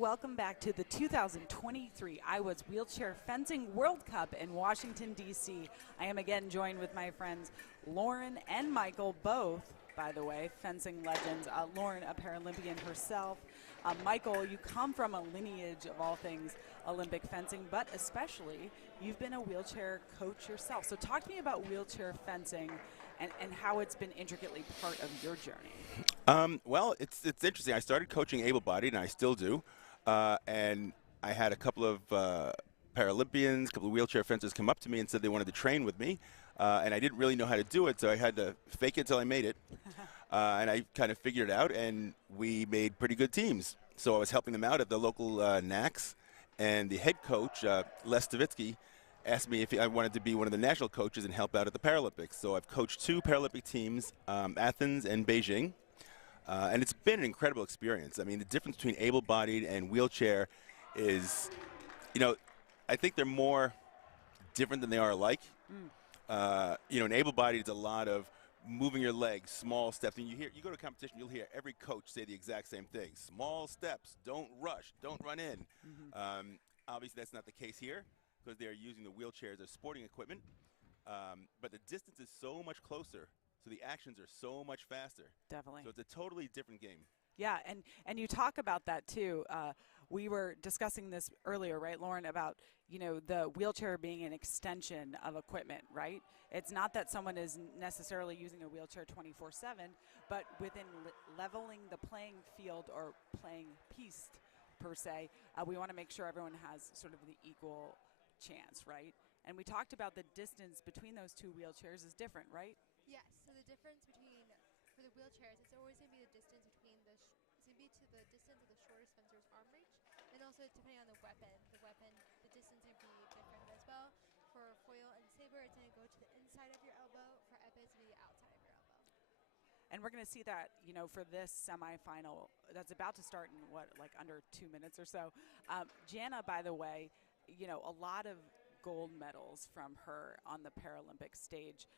welcome back to the 2023 IWAS Wheelchair Fencing World Cup in Washington, D.C. I am again joined with my friends Lauren and Michael, both, by the way, fencing legends. Lauren, a Paralympian herself. Michael, you come from a lineage of all things Olympic fencing, but especially you've been a wheelchair coach yourself. So talk to me about wheelchair fencing and how it's been intricately part of your journey. Well, it's interesting. I started coaching able-bodied, and I still do. And I had a couple of Paralympians, a couple of wheelchair fencers come up to me and said they wanted to train with me. And I didn't really know how to do it, so I had to fake it till I made it. And I kind of figured it out, and we made pretty good teams. So I was helping them out at the local NACs, and the head coach, Les Stavitsky, asked me if I wanted to be one of the national coaches and help out at the Paralympics. So I've coached 2 Paralympic teams, Athens and Beijing. And it's been an incredible experience. I mean, the difference between able-bodied and wheelchair is, I think they're more different than they are alike. In able-bodied, it's a lot of moving your legs, small steps. And you go to a competition, you'll hear every coach say the exact same thing. Small steps, don't rush, don't run in. Obviously, that's not the case here because they are using the wheelchairs as sporting equipment. But the distance is so much closer. So the actions are so much faster. Definitely. So it's a totally different game. Yeah, and you talk about that too. We were discussing this earlier, right, Lauren, about the wheelchair being an extension of equipment, right? It's not that someone is necessarily using a wheelchair 24/7, but within leveling the playing field or playing piece per se, we want to make sure everyone has sort of the equal chance, right? And we talked about the distance between those 2 wheelchairs is different, right? Yes, so the difference for the wheelchairs, it's always going to be the distance between it's going to be to the distance of the shortest fencer's arm reach, and also depending on the weapon, the distance would be different as well. For foil and saber, it's going to go to the inside of your elbow. For epee, it's going to be the outside of your elbow. And we're going to see that, for this semifinal that's about to start in like under 2 minutes or so. Jana, by the way, a lot of gold medals from her on the Paralympic stage.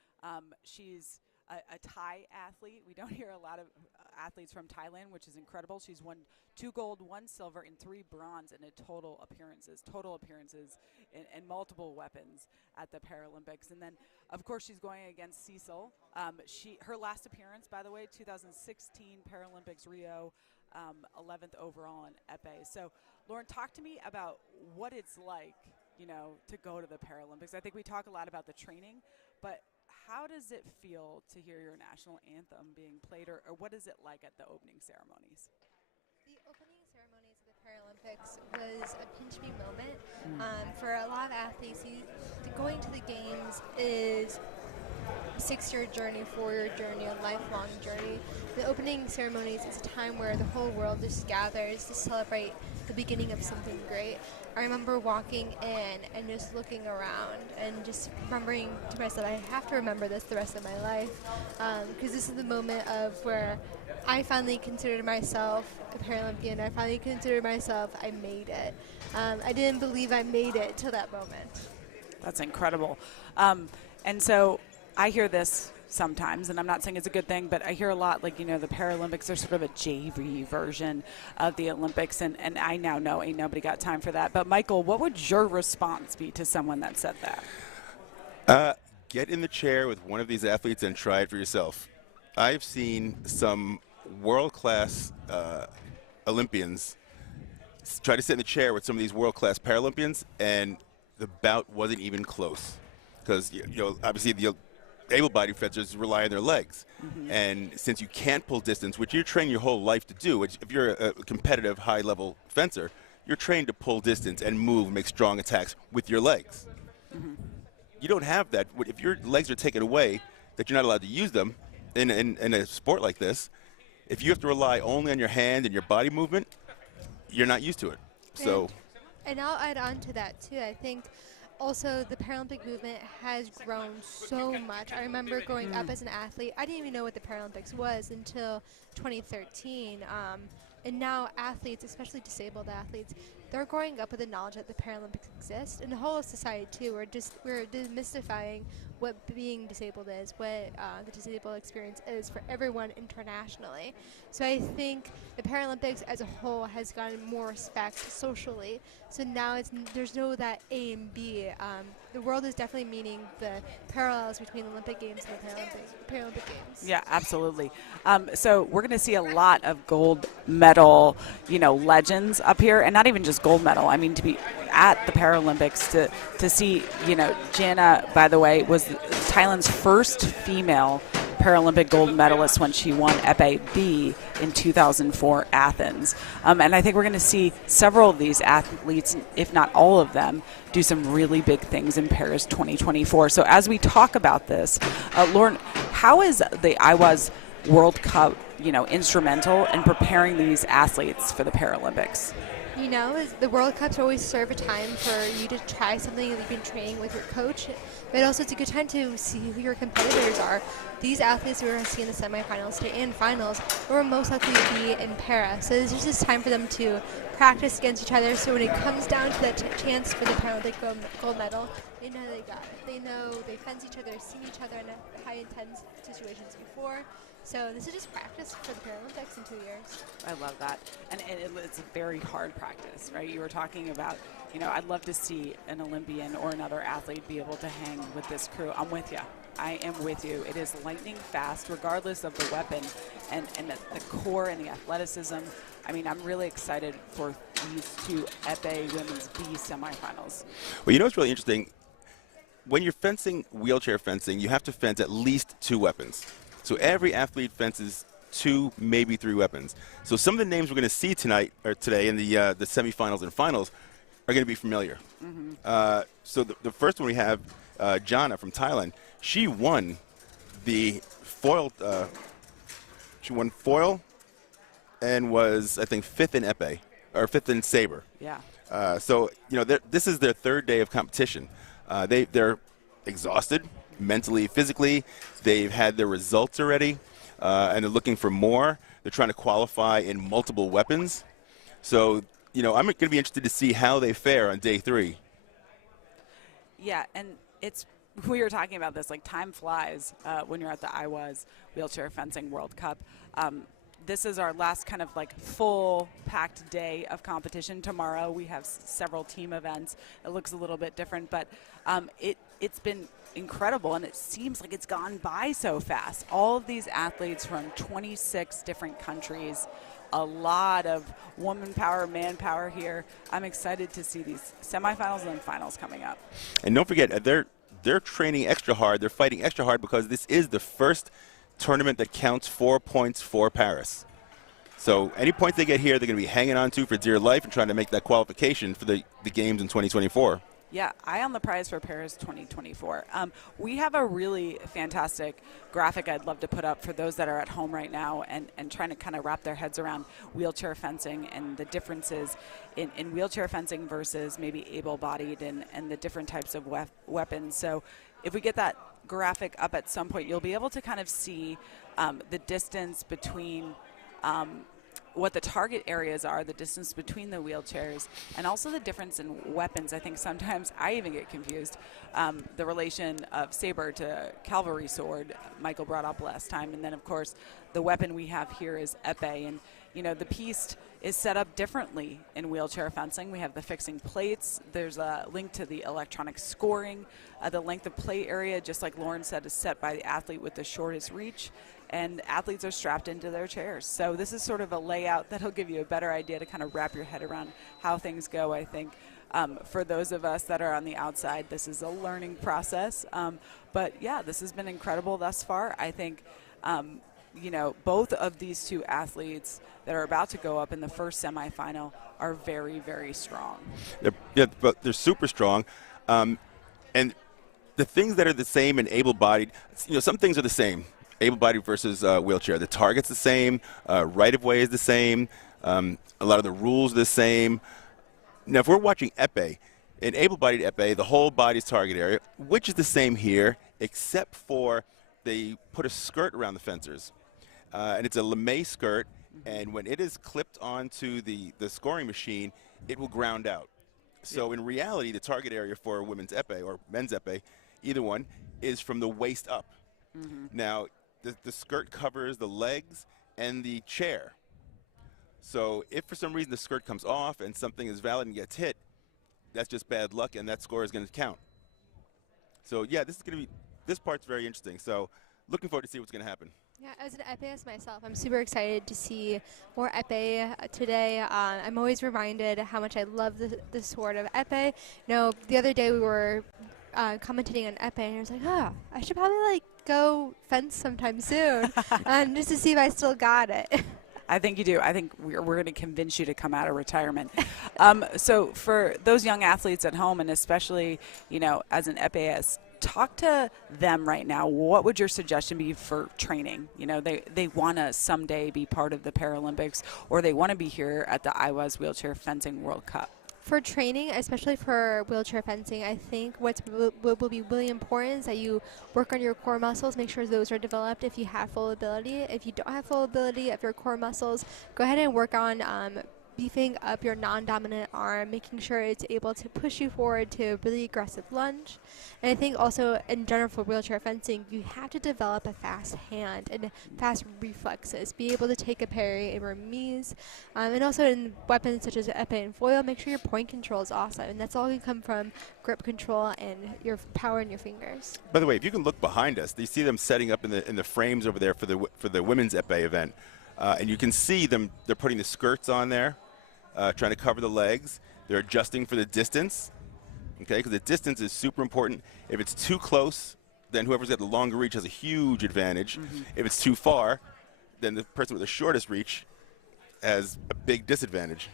She's a Thai athlete. We don't hear a lot of athletes from Thailand, which is incredible. She's won 2 gold, 1 silver, and 3 bronze in total appearances in multiple weapons at the Paralympics. And then, of course, she's going against Cecil. Her last appearance, by the way, 2016 Paralympics Rio, 11th overall in Epee. So, Lauren, talk to me about what it's like, to go to the Paralympics. I think we talk a lot about the training, but how does it feel to hear your national anthem being played, or what is it like at the opening ceremonies? The opening ceremonies of the Paralympics was a pinch-me moment. For a lot of athletes, going to the games is a 6-year journey, 4-year journey, a lifelong journey. The opening ceremonies is a time where the whole world just gathers to celebrate the beginning of something great. I remember walking in and just looking around and just remembering to myself, I have to remember this the rest of my life, because this is the moment of where I finally considered myself a Paralympian. I finally considered myself, I made it. I didn't believe I made it till that moment. That's incredible. And so I hear this sometimes, and I'm not saying it's a good thing, but I hear a lot like, the Paralympics are sort of a JV version of the Olympics, and I now know ain't nobody got time for that. But Michael, what would your response be to someone that said that? Get in the chair with one of these athletes and try it for yourself. I've seen some world-class Olympians try to sit in the chair with some of these world-class Paralympians, and the bout wasn't even close. Because, obviously the able-bodied fencers rely on their legs. And since you can't pull distance, which you're trained your whole life to do, which if you're a competitive high-level fencer, you're trained to pull distance and move, make strong attacks with your legs. You don't have that. If your legs are taken away, that you're not allowed to use them in a sport like this, if you have to rely only on your hand and your body movement, you're not used to it. And I'll add on to that, too. I think also the Paralympic movement has grown so much. I remember growing up as an athlete, I didn't even know what the Paralympics was until 2013. And now athletes, especially disabled athletes, they're growing up with the knowledge that the Paralympics exist, and the whole of society too. We're demystifying what being disabled is, what the disabled experience is for everyone internationally. So I think the Paralympics as a whole has gotten more respect socially. So now there's no that A and B. The world is definitely meaning the parallels between the Olympic Games and the Paralympic Games. Yeah, absolutely. So we're going to see a lot of gold medal, legends up here, and not even just gold medal. I mean, to be at the Paralympics to see, Jana, by the way, was Thailand's first female Paralympic gold medalist when she won Epee in 2004 Athens. And I think we're going to see several of these athletes, if not all of them, do some really big things in Paris 2024. So as we talk about this, Lauren, how is the IWAS World Cup, instrumental in preparing these athletes for the Paralympics? The World Cups always serve a time for you to try something that you've been training with your coach, but also it's a good time to see who your competitors are. These athletes who we're going to see in the semifinals and finals are most likely to be in Paris. So this is just time for them to practice against each other, so when it comes down to that chance for the Paralympic gold medal, they know they got it. They know they fence each other, seen each other in high intense situations before. So this is just practice for the Paralympics in 2 years. I love that. And it's a very hard practice, right? You were talking about, I'd love to see an Olympian or another athlete be able to hang with this crew. I'm with you. I am with you. It is lightning fast, regardless of the weapon and the core and the athleticism. I mean, I'm really excited for these two Epee women's B semifinals. Well, what's really interesting? When you're fencing, wheelchair fencing, you have to fence at least 2 weapons. So every athlete fences 2, maybe 3 weapons. So some of the names we're going to see tonight or today in the semifinals and finals are going to be familiar. Mm-hmm. So the first one we have Jana from Thailand. She won the foil. She won foil and was, I think, 5th in epee or 5th in saber. Yeah. So this is their 3rd day of competition. They're exhausted. Mentally, physically, they've had their results already, and they're looking for more. They're trying to qualify in multiple weapons. So, I'm going to be interested to see how they fare on day 3. Yeah, and we were talking about this, like time flies when you're at the IWAS Wheelchair Fencing World Cup. This is our last kind of like full packed day of competition. Tomorrow we have several team events. It looks a little bit different, but it's been incredible, and it seems like it's gone by so fast. All of these athletes from 26 different countries, a lot of woman power, man power here. I'm excited to see these semifinals and then finals coming up. And don't forget, they're training extra hard. They're fighting extra hard because this is the first tournament that counts 4 points for Paris. So any points they get here, they're going to be hanging on to for dear life and trying to make that qualification for the games in 2024. Yeah, eye on the prize for Paris 2024. We have a really fantastic graphic I'd love to put up for those that are at home right now and trying to kind of wrap their heads around wheelchair fencing and the differences in wheelchair fencing versus maybe able-bodied and the different types of weapons. So if we get that graphic up at some point, you'll be able to kind of see the distance between what the target areas are, the distance between the wheelchairs, and also the difference in weapons. I think sometimes I even get confused. The relation of saber to cavalry sword, Michael brought up last time, and then of course the weapon we have here is epee, and the piece is set up differently in wheelchair fencing. We have the fixing plates. There's a link to the electronic scoring. The length of play area, just like Lauren said, is set by the athlete with the shortest reach, and athletes are strapped into their chairs. So this is sort of a layout that'll give you a better idea to kind of wrap your head around how things go, I think. For those of us that are on the outside, this is a learning process. But yeah, this has been incredible thus far. I think, both of these two athletes that are about to go up in the first semifinal are very, very strong. They're super strong. And the things that are the same in able-bodied, some things are the same. Able-bodied versus wheelchair. The target's the same. Right-of-way is the same. A lot of the rules are the same. Now, if we're watching epee, in able-bodied epee, the whole body's target area, which is the same here, except for they put a skirt around the fencers. And it's a lame skirt, And when it is clipped onto the scoring machine, it will ground out. So in reality, the target area for a women's epee or men's epee, either one, is from the waist up. Now, the skirt covers the legs and the chair. So if for some reason the skirt comes off and something is valid and gets hit, that's just bad luck, and that score is going to count. So yeah, this part's very interesting. So looking forward to see what's going to happen. Yeah, as an epeist myself, I'm super excited to see more epee today. I'm always reminded how much I love the sport of epee. You know, the other day we were commentating on epee, and I was like, I should probably go fence sometime soon, just to see if I still got it. I think you do. I think we're going to convince you to come out of retirement. So for those young athletes at home, and especially, as an epeist, talk to them right now. What would your suggestion be for training? They want to someday be part of the Paralympics, or they want to be here at the IWAS Wheelchair Fencing World Cup. For training, especially for wheelchair fencing, I think what will be really important is that you work on your core muscles, make sure those are developed if you have full ability. If you don't have full ability of your core muscles, go ahead and work on beefing up your non-dominant arm, making sure it's able to push you forward to a really aggressive lunge. And I think also in general for wheelchair fencing, you have to develop a fast hand and fast reflexes, be able to take a parry and remise. And also in weapons such as epee and foil, make sure your point control is awesome. And that's all can come from grip control and your power in your fingers. By the way, if you can look behind us, you see them setting up in the frames over there for the women's epee event. And you can see them, they're putting the skirts on there, trying to cover the legs. They're adjusting for the distance, okay, because the distance is super important. If it's too close, then whoever's got the longer reach has a huge advantage. If it's too far, then the person with the shortest reach has a big disadvantage.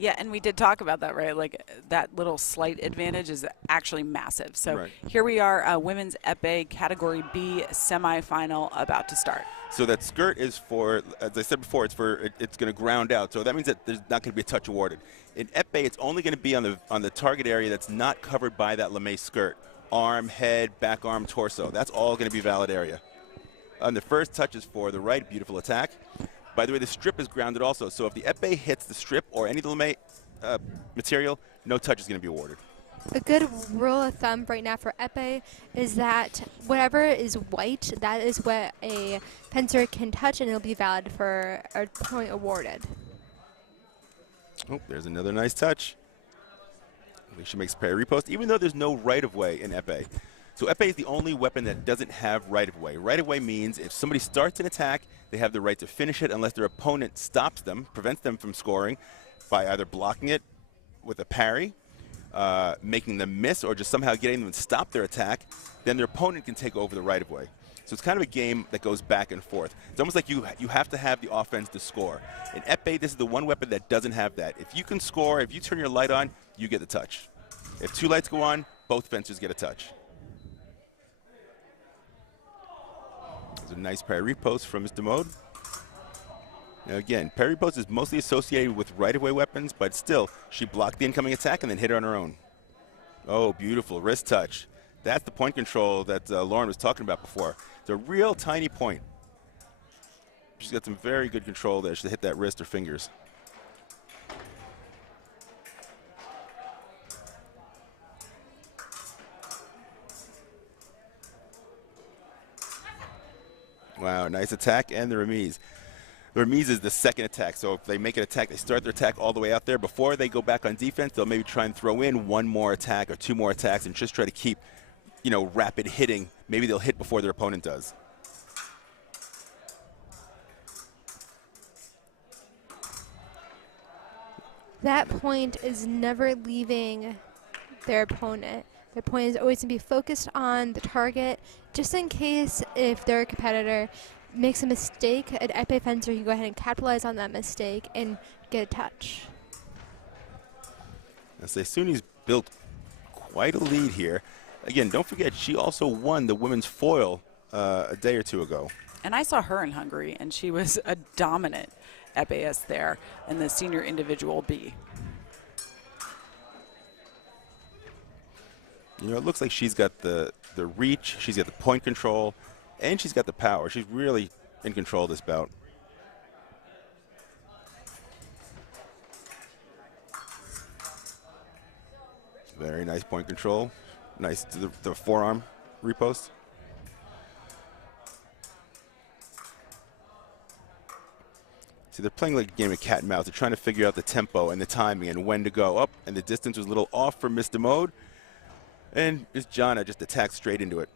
Yeah, and we did talk about that, right? Like that little slight advantage is actually massive. So Here we are, women's epee category B semifinal about to start. So that skirt is for, as I said before, it's going to ground out. So that means that there's not going to be a touch awarded. In epee, it's only going to be on the target area that's not covered by that lame skirt. Arm, head, back arm, torso. That's all going to be valid area. And the first touch is for the right, beautiful attack. By the way, the strip is grounded also. So if the epee hits the strip or any of the lame material, no touch is going to be awarded. A good rule of thumb right now for epee is that whatever is white, that is what a fencer can touch, and it'll be valid for a point awarded. Oh, there's another nice touch. I think she makes parry repost, even though there's no right-of-way in epee. So epee is the only weapon that doesn't have right-of-way. Right-of-way means if somebody starts an attack, they have the right to finish it unless their opponent stops them, prevents them from scoring by either blocking it with a parry, making them miss, or just somehow getting them to stop their attack. Then their opponent can take over the right-of-way. So it's kind of a game that goes back and forth. It's almost like you have to have the offense to score. In epee, this is the one weapon that doesn't have that. If you can score, if you turn your light on, you get the touch. If two lights go on, both fencers get a touch. There's a nice parry post from Mr. Mode. Now again, parry post is mostly associated with right-of-way weapons, but still, she blocked the incoming attack and then hit her on her own. Oh, beautiful wrist touch. That's the point control that Lauren was talking about before. It's a real tiny point. She's got some very good control there. She'll hit that wrist or fingers. Wow, nice attack and the remise. The remise is the second attack, so if they make an attack, they start their attack all the way out there. Before they go back on defense, they'll maybe try and throw in one more attack or two more attacks and just try to keep, rapid hitting. Maybe they'll hit before their opponent does. That point is never leaving their opponent. Their point is always to be focused on the target, just in case if their competitor makes a mistake, an epee fencer can go ahead and capitalize on that mistake and get a touch. I say Suni's built quite a lead here. Again, don't forget, she also won the women's foil a day or two ago. And I saw her in Hungary, and she was a dominant epeist there in the senior individual B. It looks like she's got the reach, she's got the point control, and she's got the power. She's really in control of this bout. Very nice point control. Nice to the forearm repost. See, they're playing like a game of cat and mouse. They're trying to figure out the tempo and the timing and when to go up. And the distance was a little off for Mr. Mode. And Jana just attacked straight into it.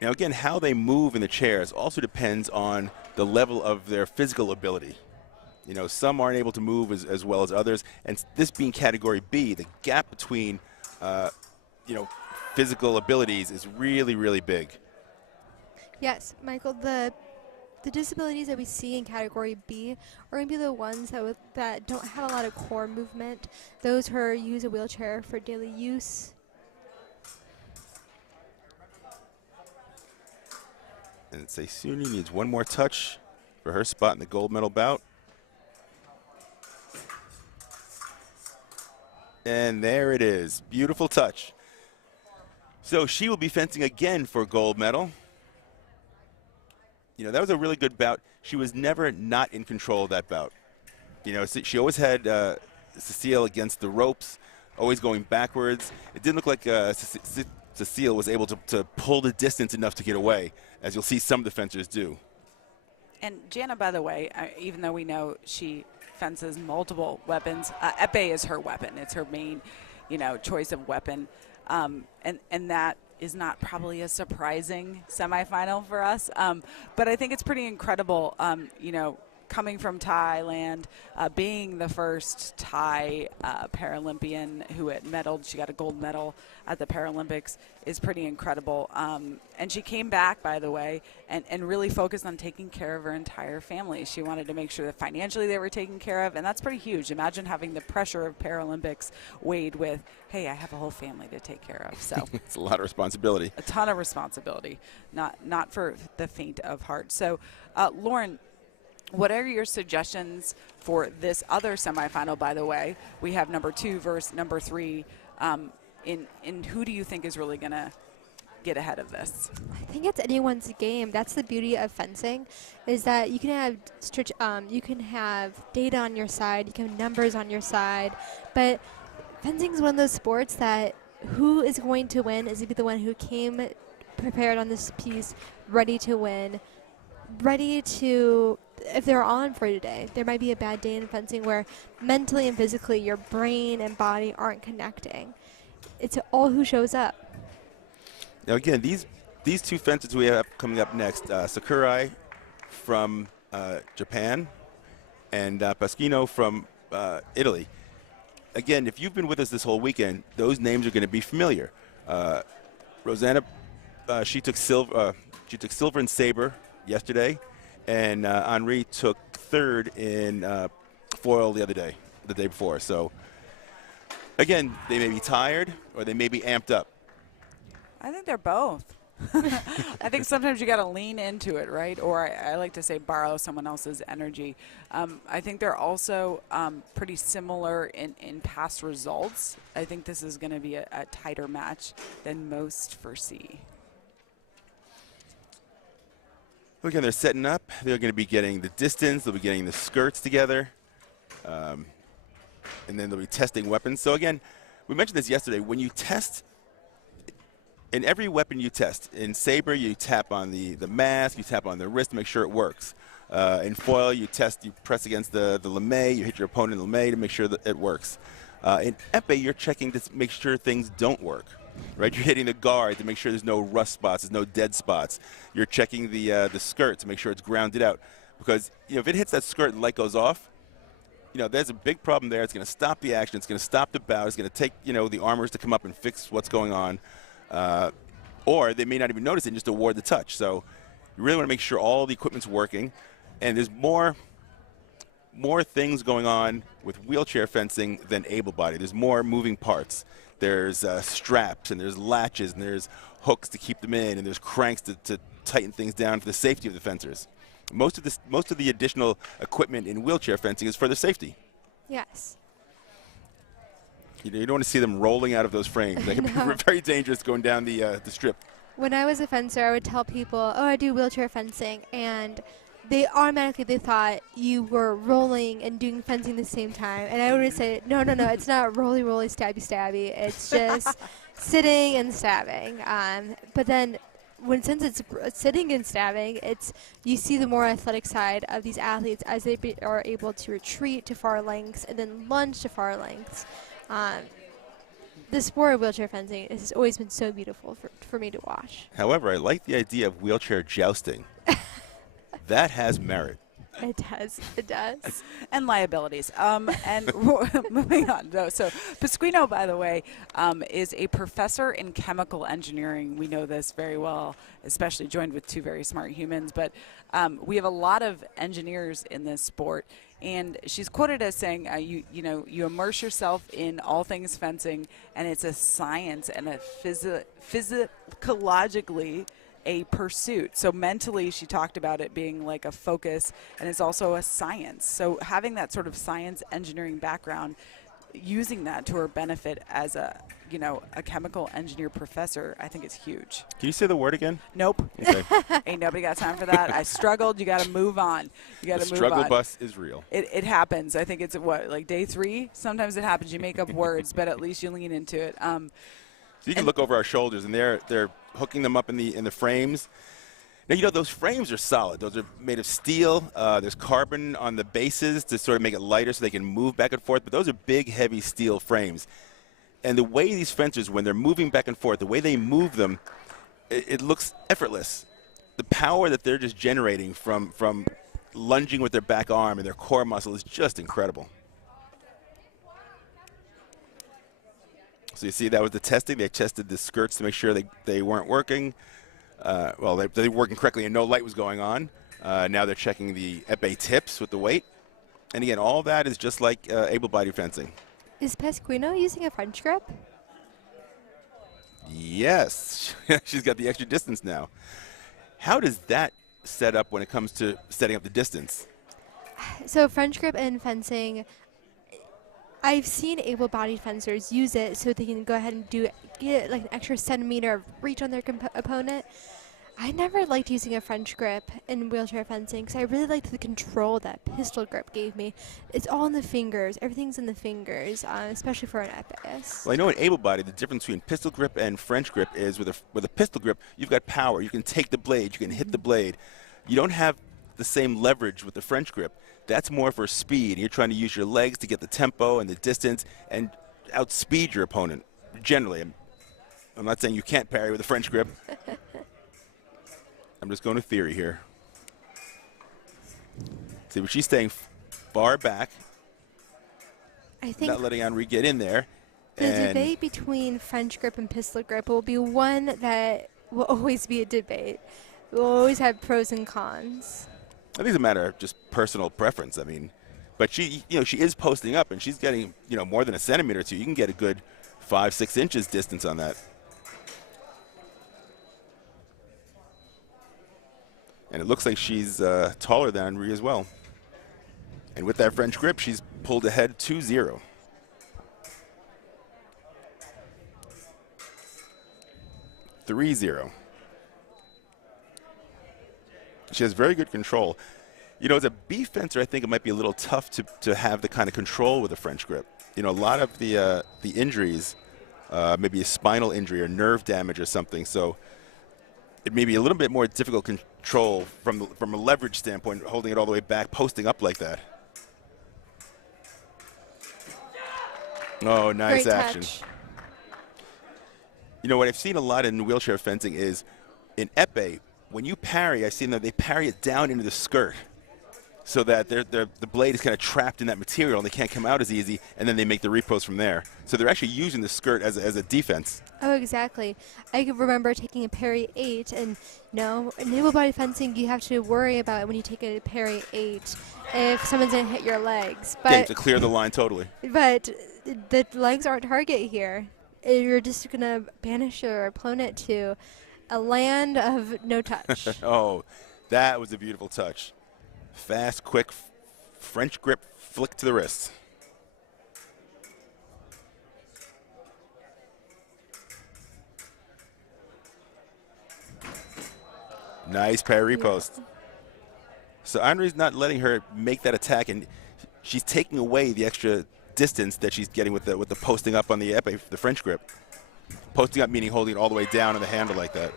Now, again, how they move in the chairs also depends on the level of their physical ability. You know, some aren't able to move as well as others. And this being category B, the gap between, you know, physical abilities is really, really big. Yes, Michael, the disabilities that we see in category B are going to be the ones that don't have a lot of core movement, those who use a wheelchair for daily use. And Seisuni needs one more touch for her spot in the gold medal bout. And there it is. Beautiful touch. So she will be fencing again for gold medal. You know, that was a really good bout. She was never not in control of that bout. You know, she always had Cecile against the ropes, always going backwards. It didn't look like Cecile was able to pull the distance enough to get away, as you'll see some of the fencers do. And Jana, by the way, even though we know she fences multiple weapons, epee is her weapon. It's her main, you know, choice of weapon. And that is not probably a surprising semifinal for us. But I think it's pretty incredible, you know, coming from Thailand, being the first Thai Paralympian who had medaled. She got a gold medal at the Paralympics, is pretty incredible. And she came back, by the way, and really focused on taking care of her entire family. She wanted to make sure that financially they were taken care of, and that's pretty huge. Imagine having the pressure of Paralympics weighed with, hey, I have a whole family to take care of. So it's a lot of responsibility. A ton of responsibility, not for the faint of heart. So, Lauren, what are your suggestions for this other semifinal, by the way? We have number 2 versus number 3. In who do you think is really going to get ahead of this? I think it's anyone's game. That's the beauty of fencing, is that you can have data on your side, you can have numbers on your side, but fencing is one of those sports that who is going to win is going to be the one who came prepared on this piece, ready to win, ready to, if they're on for today. There might be a bad day in fencing where mentally and physically your brain and body aren't connecting. It's all who shows up. Now again, these two fencers we have coming up next, Sakurai from Japan and Paschino from Italy. Again, if you've been with us this whole weekend, those names are going to be familiar. Rosanna, she took silver in saber yesterday, and Henri took third in foil the day before. So again, they may be tired or they may be amped up. I think they're both. I think sometimes you got to lean into it, right? Or I like to say borrow someone else's energy. I think they're also pretty similar in past results. I think this is going to be a tighter match than most foresee. Again, they're setting up. They're going to be getting the distance. They'll be getting the skirts together. And then they'll be testing weapons. So again, we mentioned this yesterday. When you test, in every weapon you test, in saber you tap on the mask, you tap on the wrist to make sure it works. In foil you press against the lame, you hit your opponent in the lame to make sure that it works. In epee you're checking to make sure things don't work. Right, you're hitting the guard to make sure there's no rust spots, there's no dead spots. You're checking the skirt to make sure it's grounded out, because if it hits that skirt and light goes off, there's a big problem there. It's going to stop the action. It's going to stop the bout. It's going to take the armors to come up and fix what's going on, or they may not even notice it and just award the touch. So you really want to make sure all the equipment's working, and there's more things going on with wheelchair fencing than able-bodied. There's more moving parts. There's straps, and there's latches, and there's hooks to keep them in, and there's cranks to tighten things down for the safety of the fencers. Most of the additional equipment in wheelchair fencing is for their safety. Yes. You don't want to see them rolling out of those frames. They can be very dangerous going down the strip. When I was a fencer, I would tell people, oh, I do wheelchair fencing, and they automatically they thought you were rolling and doing fencing at the same time. And I would say, no, it's not rolly, stabby, stabby. It's just sitting and stabbing. But then since it's sitting and stabbing, you see the more athletic side of these athletes as they are able to retreat to far lengths and then lunge to far lengths. The sport of wheelchair fencing has always been so beautiful for me to watch. However, I like the idea of wheelchair jousting. That has merit. It does. It does. And liabilities. And moving on. No, so Pasquino, by the way, is a professor in chemical engineering. We know this very well, especially joined with two very smart humans. But we have a lot of engineers in this sport. And she's quoted as saying, you immerse yourself in all things fencing, and it's a science and a physiologically a pursuit. So mentally, she talked about it being like a focus, and it's also a science. So having that sort of science engineering background, using that to her benefit as a chemical engineer professor, I think it's huge. Can you say the word again? Nope. Okay. Ain't nobody got time for that. I struggled. You got to move on. You got to move on. The struggle bus is real. It happens. I think it's like day 3. Sometimes it happens. You make up words, but at least you lean into it. So you can look over our shoulders, and they're hooking them up in the frames. Now, those frames are solid. Those are made of steel. There's carbon on the bases to sort of make it lighter so they can move back and forth. But those are big, heavy steel frames. And the way these fencers, when they're moving back and forth, the way they move them, it looks effortless. The power that they're just generating from lunging with their back arm and their core muscle is just incredible. So you see that was the testing. They tested the skirts to make sure they weren't working. They were working correctly and no light was going on. Now they're checking the epee tips with the weight. And again, all that is just like able-bodied fencing. Is Pasquino using a French grip? Yes. She's got the extra distance now. How does that set up when it comes to setting up the distance? So French grip in fencing, I've seen able-bodied fencers use it so they can go ahead and get like an extra centimeter of reach on their opponent. I never liked using a French grip in wheelchair fencing because I really liked the control that pistol grip gave me. It's all in the fingers. Everything's in the fingers, especially for an Epee. Well, I know in able-bodied, the difference between pistol grip and French grip is with a pistol grip, you've got power. You can take the blade. You can hit the blade. You don't have the same leverage with the French grip. That's more for speed. You're trying to use your legs to get the tempo and the distance and outspeed your opponent, generally. I'm not saying you can't parry with a French grip. I'm just going to theory here. See, but she's staying far back. I think not letting Henri get in there. The debate between French grip and pistol grip will be one that will always be a debate. We'll always have pros and cons. I think it's a matter of just personal preference. I mean, but she is posting up, and she's getting, more than a centimeter or two. You can get a good 5-6 inches distance on that. And it looks like she's taller than Henri as well. And with that French grip, she's pulled ahead 2-0. She has very good control. As a B fencer, I think it might be a little tough to have the kind of control with a French grip. A lot of the injuries, maybe a spinal injury or nerve damage or something. So it may be a little bit more difficult control from a leverage standpoint, holding it all the way back, posting up like that. Oh, nice Great action. touch. What I've seen a lot in wheelchair fencing is in epee, when you parry, I've seen that they parry it down into the skirt so that the blade is kind of trapped in that material and they can't come out as easy, and then they make the repose from there. So they're actually using the skirt as a defense. Oh, exactly. I can remember taking a parry 8, and in able-bodied fencing, you have to worry about when you take a parry 8 if someone's going to hit your legs. But Yeah, you have to clear the line totally. But the legs aren't target here. You're just going to banish your opponent to a land of no touch. Oh, that was a beautiful touch. Fast, quick, French grip flick to the wrist. Nice parry post. So Henri's not letting her make that attack, and she's taking away the extra distance that she's getting with the posting up on the epee, the French grip. Posting up meaning holding it all the way down on the handle like that.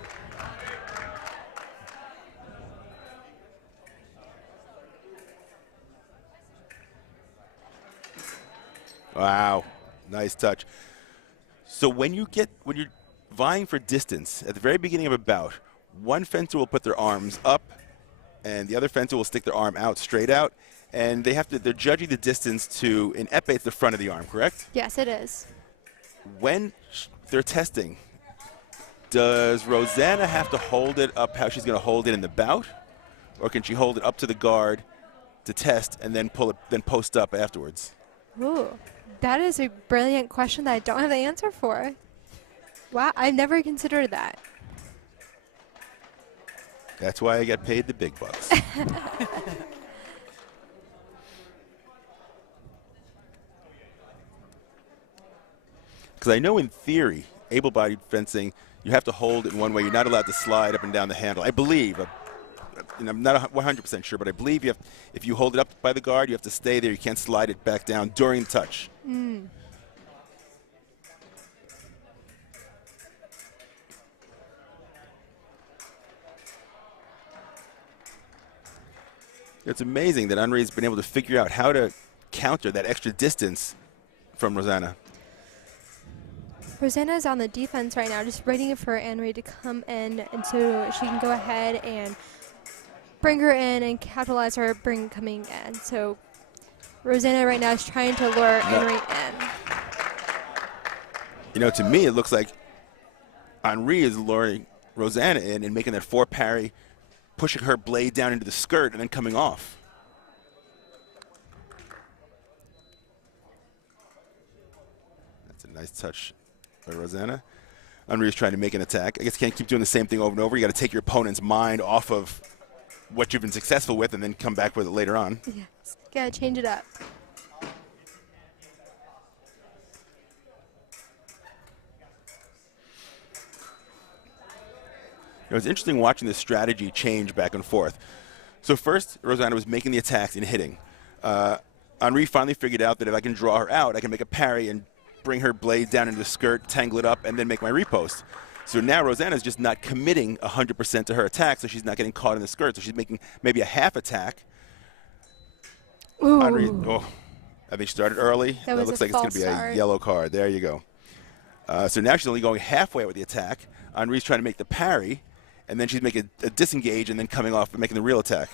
Wow, nice touch. So when you're vying for distance at the very beginning of a bout, one fencer will put their arms up, and the other fencer will stick their arm out, straight out, and they're judging the distance to, in epee, it's the front of the arm, correct? Yes, it is. When they're testing, does Rosanna have to hold it up how she's going to hold it in the bout, or can she hold it up to the guard to test and then post up afterwards? Ooh, that is a brilliant question that I don't have the answer for. Wow, I never considered that. That's why I get paid the big bucks. Because I know in theory, able-bodied fencing, you have to hold it in one way. You're not allowed to slide up and down the handle. I believe, I'm not 100% sure, but I believe if you hold it up by the guard, you have to stay there. You can't slide it back down during the touch. Mm. It's amazing that Henri's been able to figure out how to counter that extra distance from Rosanna. Rosanna's on the defense right now, just waiting for Henri to come in, and so she can go ahead and bring her in and capitalize her coming in. So Rosanna right now is trying to lure Henri in. You know, to me, it looks like Henri is luring Rosanna in and making that four parry, pushing her blade down into the skirt and then coming off. That's a nice touch by Rosanna. Henri is trying to make an attack. I guess you can't keep doing the same thing over and over. You got to take your opponent's mind off of what you've been successful with and then come back with it later on. Yes, gotta change it up. It was interesting watching this strategy change back and forth. So first, Rosanna was making the attacks and hitting. Henri finally figured out that if I can draw her out, I can make a parry and bring her blade down into the skirt, tangle it up, and then make my repost. So now Rosanna's just not committing 100% to her attack, so she's not getting caught in the skirt. So she's making maybe a half attack. Henri, I think she started early. That looks like it's going to be a yellow card. There you go. So now she's only going halfway with the attack. Henri's trying to make the parry, and then she's making a disengage and then coming off and making the real attack.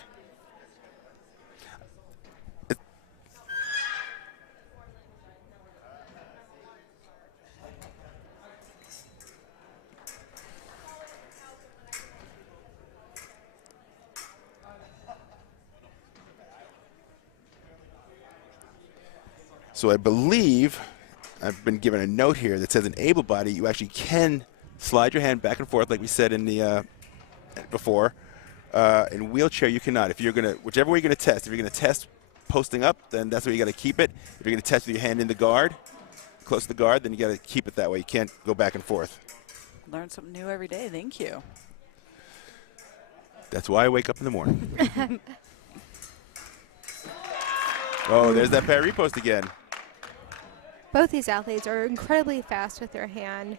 So I believe I've been given a note here that says in able body, you actually can slide your hand back and forth like we said in the before. In wheelchair, you cannot. If you're gonna, whichever way you're gonna test. If you're gonna test posting up, then that's where you got to keep it. If you're gonna test with your hand in the guard, close to the guard, then you got to keep it that way. You can't go back and forth. Learn something new every day. Thank you. That's why I wake up in the morning. Oh, there's that parry repost again. Both these athletes are incredibly fast with their hand,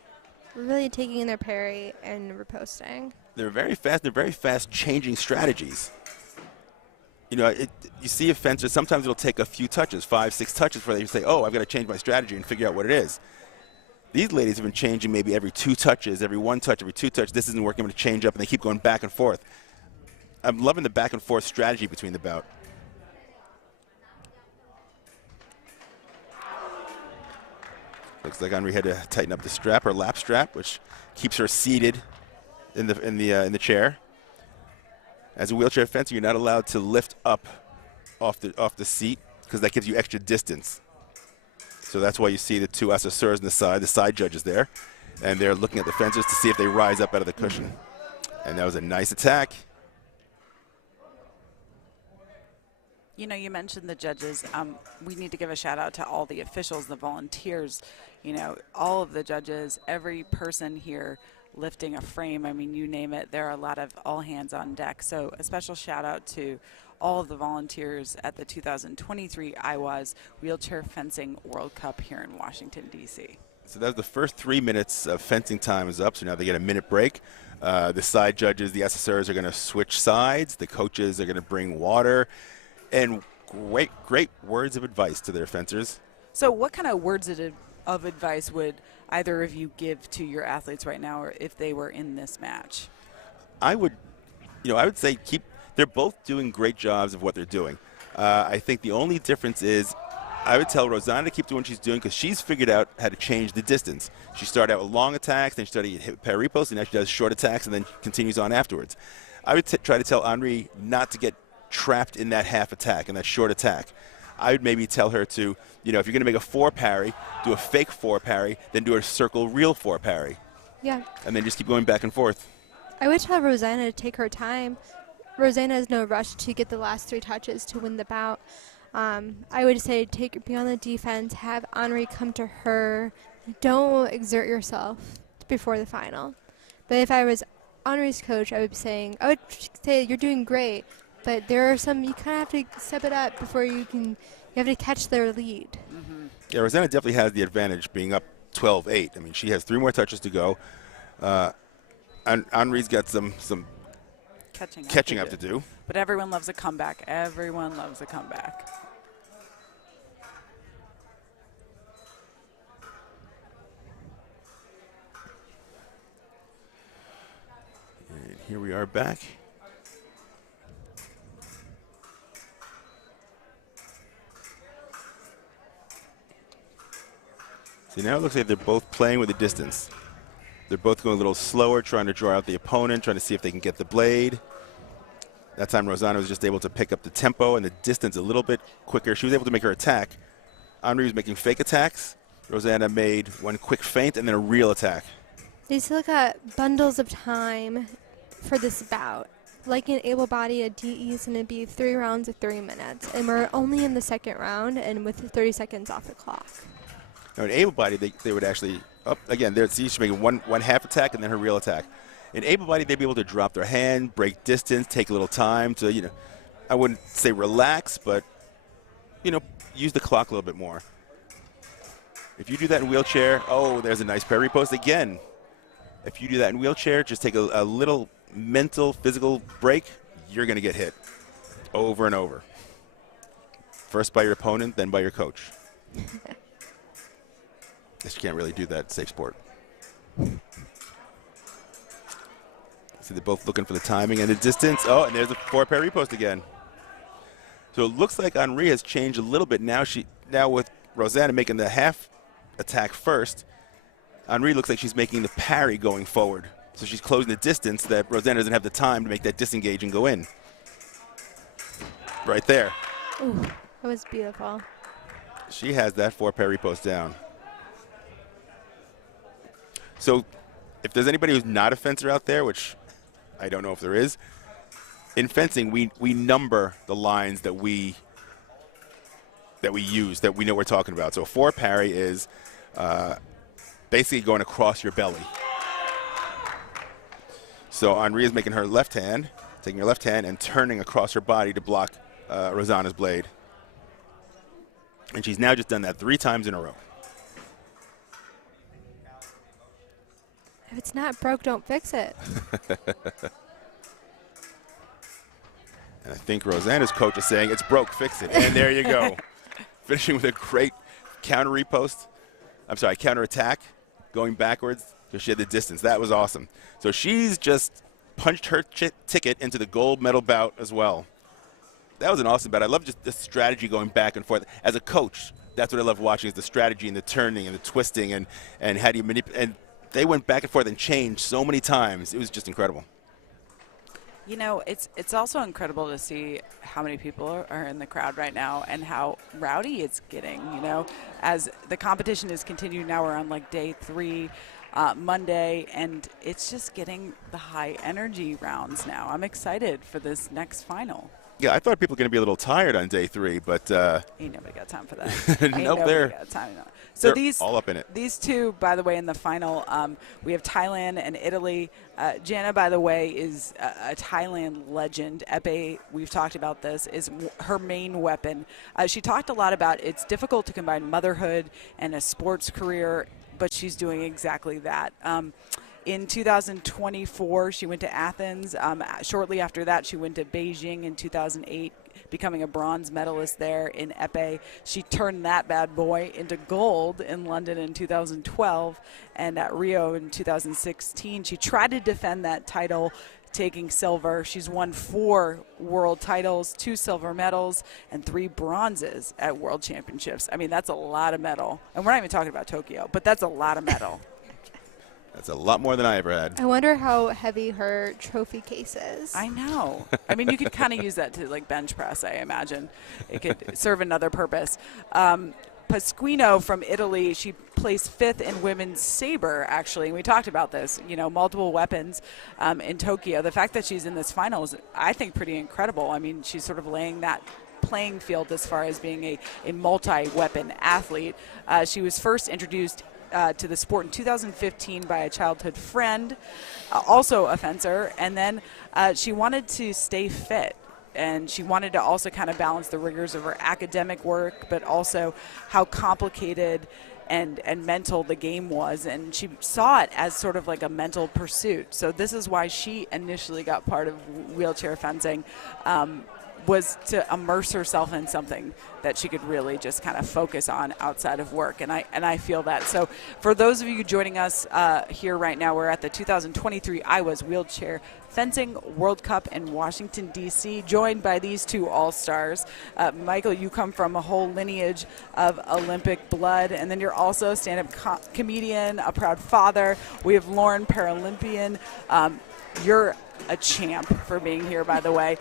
really taking their parry and riposting. They're very fast. They're very fast changing strategies. You know, you see a fencer, sometimes it'll take a few touches, 5, 6 touches, before they say, oh, I've got to change my strategy and figure out what it is. These ladies have been changing maybe every 2 touches, every 1 touch, every 2 touches. This isn't working, I'm going to change up, and they keep going back and forth. I'm loving the back and forth strategy between the bout. Looks like Henri had to tighten up the strap, or lap strap, which keeps her seated in the chair. As a wheelchair fencer, you're not allowed to lift up off the seat because that gives you extra distance. So that's why you see the 2 assesseurs on the side judges there, and they're looking at the fencers to see if they rise up out of the cushion. And that was a nice attack. You know, you mentioned the judges. We need to give a shout out to all the officials, the volunteers, you know, all of the judges, every person here lifting a frame. I mean, you name it, there are a lot of all hands on deck. So a special shout out to all of the volunteers at the 2023 IWAS Wheelchair Fencing World Cup here in Washington, D.C. So that was the first 3 minutes of fencing time is up, so now they get a minute break. The side judges, the SSRs, are going to switch sides. The coaches are going to bring water. And great words of advice to their fencers. So what kind of words of advice would either of you give to your athletes right now, or if they were in this match? I would say they're both doing great jobs of what they're doing. I think the only difference is I would tell Rosanna to keep doing what she's doing because she's figured out how to change the distance. She started out with long attacks, then she started to hit parry posts, and now she does short attacks and then continues on afterwards. I would try to tell Henri not to get trapped in that half attack and that short attack. I would maybe tell her to, if you're going to make a 4 parry, do a fake 4 parry, then do a circle real 4 parry. Yeah. And then just keep going back and forth. I would tell Rosanna to take her time. Rosanna has no rush to get the last 3 touches to win the bout. I would say be on the defense, have Henri come to her. Don't exert yourself before the final. But if I was Henri's coach, I would say you're doing great, but there are some, you kind of have to step it up before you have to catch their lead. Mm-hmm. Yeah, Rosanna definitely has the advantage being up 12-8. I mean, she has 3 more touches to go. And Henri's got some catching up to do. But everyone loves a comeback. Everyone loves a comeback. And here we are back. See, now it looks like they're both playing with the distance. They're both going a little slower, trying to draw out the opponent, trying to see if they can get the blade. That time, Rosanna was just able to pick up the tempo and the distance a little bit quicker. She was able to make her attack. Henri was making fake attacks. Rosanna made one quick feint and then a real attack. They still got bundles of time for this bout. Like in able body, a DE is going to be 3 rounds of 3 minutes. And we're only in the 2nd round and with 30 seconds off the clock. Now, in able body, they would actually, again, she's making one half attack and then her real attack. In able body, they'd be able to drop their hand, break distance, take a little time to, I wouldn't say relax, but, use the clock a little bit more. If you do that in wheelchair, there's a nice parry post again. If you do that in wheelchair, just take a little mental, physical break, you're going to get hit over and over. First by your opponent, then by your coach. Guess you can't really do that in safe sport. See, they're both looking for the timing and the distance. Oh, and there's a 4 parry post again. So it looks like Henri has changed a little bit. Now with Rosanna making the half attack first, Henri looks like she's making the parry going forward. So she's closing the distance that Rosanna doesn't have the time to make that disengage and go in. Right there. Ooh, that was beautiful. She has that 4 parry post down. So if there's anybody who's not a fencer out there, which I don't know if there is, in fencing we number the lines that we use, that we know we're talking about. So a 4 parry is basically going across your belly. So Henri is making her left hand, taking her left hand and turning across her body to block Rosanna's blade. And she's now just done that 3 times in a row. If it's not broke, don't fix it. And I think Rosanna's coach is saying, it's broke, fix it. And there you go. Finishing with a great counter attack, going backwards because she had the distance. That was awesome. So she's just punched her ticket into the gold medal bout as well. That was an awesome bout. I love just the strategy going back and forth. As a coach, that's what I love watching, is the strategy and the turning and the twisting and how do you manipulate. And they went back and forth and changed so many times. It was just incredible. It's also incredible to see how many people are in the crowd right now and how rowdy it's getting, as the competition is continuing. Now we're on day 3, Monday, and it's just getting the high energy rounds now. I'm excited for this next final. I thought people were going to be a little tired on day 3, but ain't nobody got time for that. nope, they're So they're these all up in it. These two, by the way, in the final, we have Thailand and Italy. Jana, by the way, is a Thailand legend. Epee, we've talked about this, is her main weapon. She talked a lot about it's difficult to combine motherhood and a sports career, but she's doing exactly that. In 2024, she went to Athens. Shortly after that, she went to Beijing in 2008, becoming a bronze medalist there in Epee. She turned that bad boy into gold in London in 2012, and at Rio in 2016. She tried to defend that title, taking silver. She's won 4 world titles, 2 silver medals, and 3 bronzes at world championships. I mean, that's a lot of medal. And we're not even talking about Tokyo, but that's a lot of medal. That's a lot more than I ever had. I wonder how heavy her trophy case is. I know. I mean, you could kind of use that to like bench press, I imagine. It could serve another purpose. Pasquino from Italy, she placed 5th in women's saber, actually. And we talked about this, multiple weapons in Tokyo. The fact that she's in this final is, I think, pretty incredible. I mean, she's sort of laying that playing field as far as being a multi-weapon athlete. She was first introduced to the sport in 2015 by a childhood friend, also a fencer, and then she wanted to stay fit, and she wanted to also kind of balance the rigors of her academic work, but also how complicated and mental the game was, and she saw it as sort of like a mental pursuit. So this is why she initially got part of wheelchair fencing, was to immerse herself in something that she could really just kind of focus on outside of work, and I feel that. So for those of you joining us here right now, we're at the 2023 IWAS Wheelchair Fencing World Cup in Washington, D.C., joined by these 2 all-stars. Michael, you come from a whole lineage of Olympic blood, and then you're also a stand-up comedian, a proud father. We have Lauren, Paralympian. You're a champ for being here, by the way.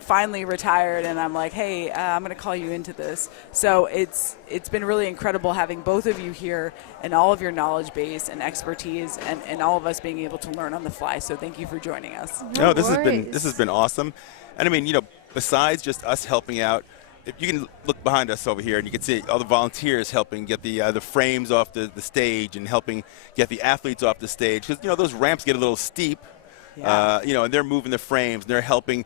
Finally retired, and I'm like, hey, I'm going to call you into this. So it's been really incredible having both of you here and all of your knowledge base and expertise, and all of us being able to learn on the fly. So thank you for joining us. No, this has been awesome. And I mean, besides just us helping out, if you can look behind us over here, and you can see all the volunteers helping get the frames off the stage and helping get the athletes off the stage, because those ramps get a little steep. Yeah. And they're moving the frames, and they're helping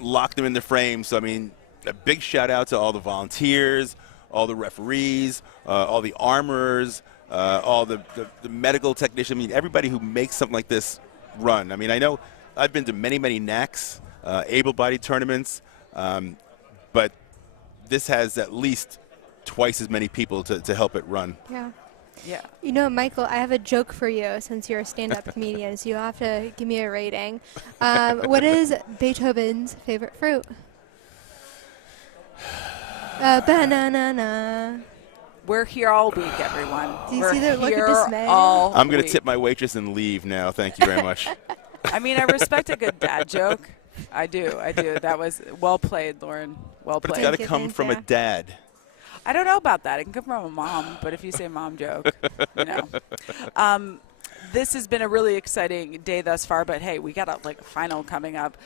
lock them in the frames. So, I mean, a big shout out to all the volunteers, all the referees, all the armorers, all the medical technicians. I mean, everybody who makes something like this run. I mean, I know I've been to many, many NACs, able-bodied tournaments, but this has at least twice as many people to help it run. Yeah. Yeah. Michael, I have a joke for you since you're a stand-up comedian, so you'll have to give me a rating. What is Beethoven's favorite fruit? Banana. We're here all week, everyone. Do you We're see their look of here dismay? all I'm going to week. tip my waitress and leave now. Thank you very much. I mean, I respect a good dad joke. I do. That was well played, Lauren. Well But it's played. got to Thank you, come thank from a you. dad. I don't know about that. It can come from a mom, but if you say mom joke, This has been a really exciting day thus far, but hey, we got a final coming up.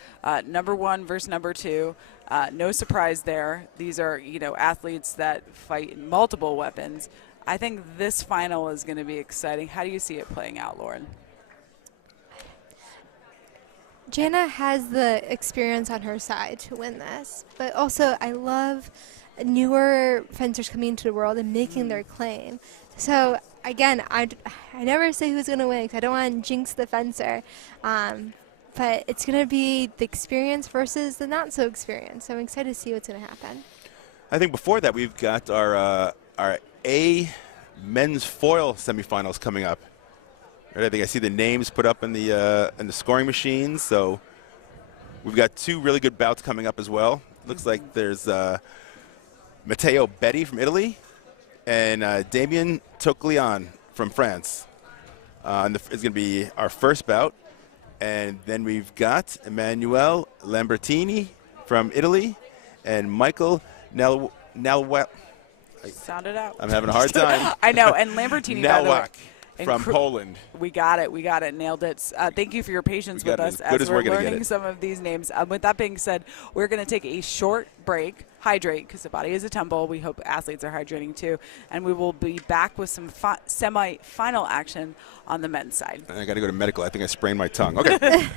Number 1 versus number 2. No surprise there. These are, athletes that fight in multiple weapons. I think this final is going to be exciting. How do you see it playing out, Lauren? Jana has the experience on her side to win this, but also I love newer fencers coming into the world and making their claim. So again, I never say who's going to win because I don't want to jinx the fencer, but it's going to be the experience versus the not so experience. So I'm excited to see what's going to happen. I think before that we've got our A men's foil semifinals coming up. Right, I think I see the names put up in the scoring machines. So we've got 2 really good bouts coming up as well. Looks like there's Matteo Betti from Italy and Damien Toclian from France. It's going to be our first bout. And then we've got Emanuele Lambertini from Italy and Michael Nalwak. Sound it out. I'm having a hard time. I know, and Lambertini, by the way. from Poland. We got it. Nailed it. Thank you for your patience with us as we're gonna learning some of these names. With that being said, we're going to take a short break, hydrate, because the body is a temple. We hope athletes are hydrating too. And we will be back with some semi-final action on the men's side. I got to go to medical. I think I sprained my tongue. Okay.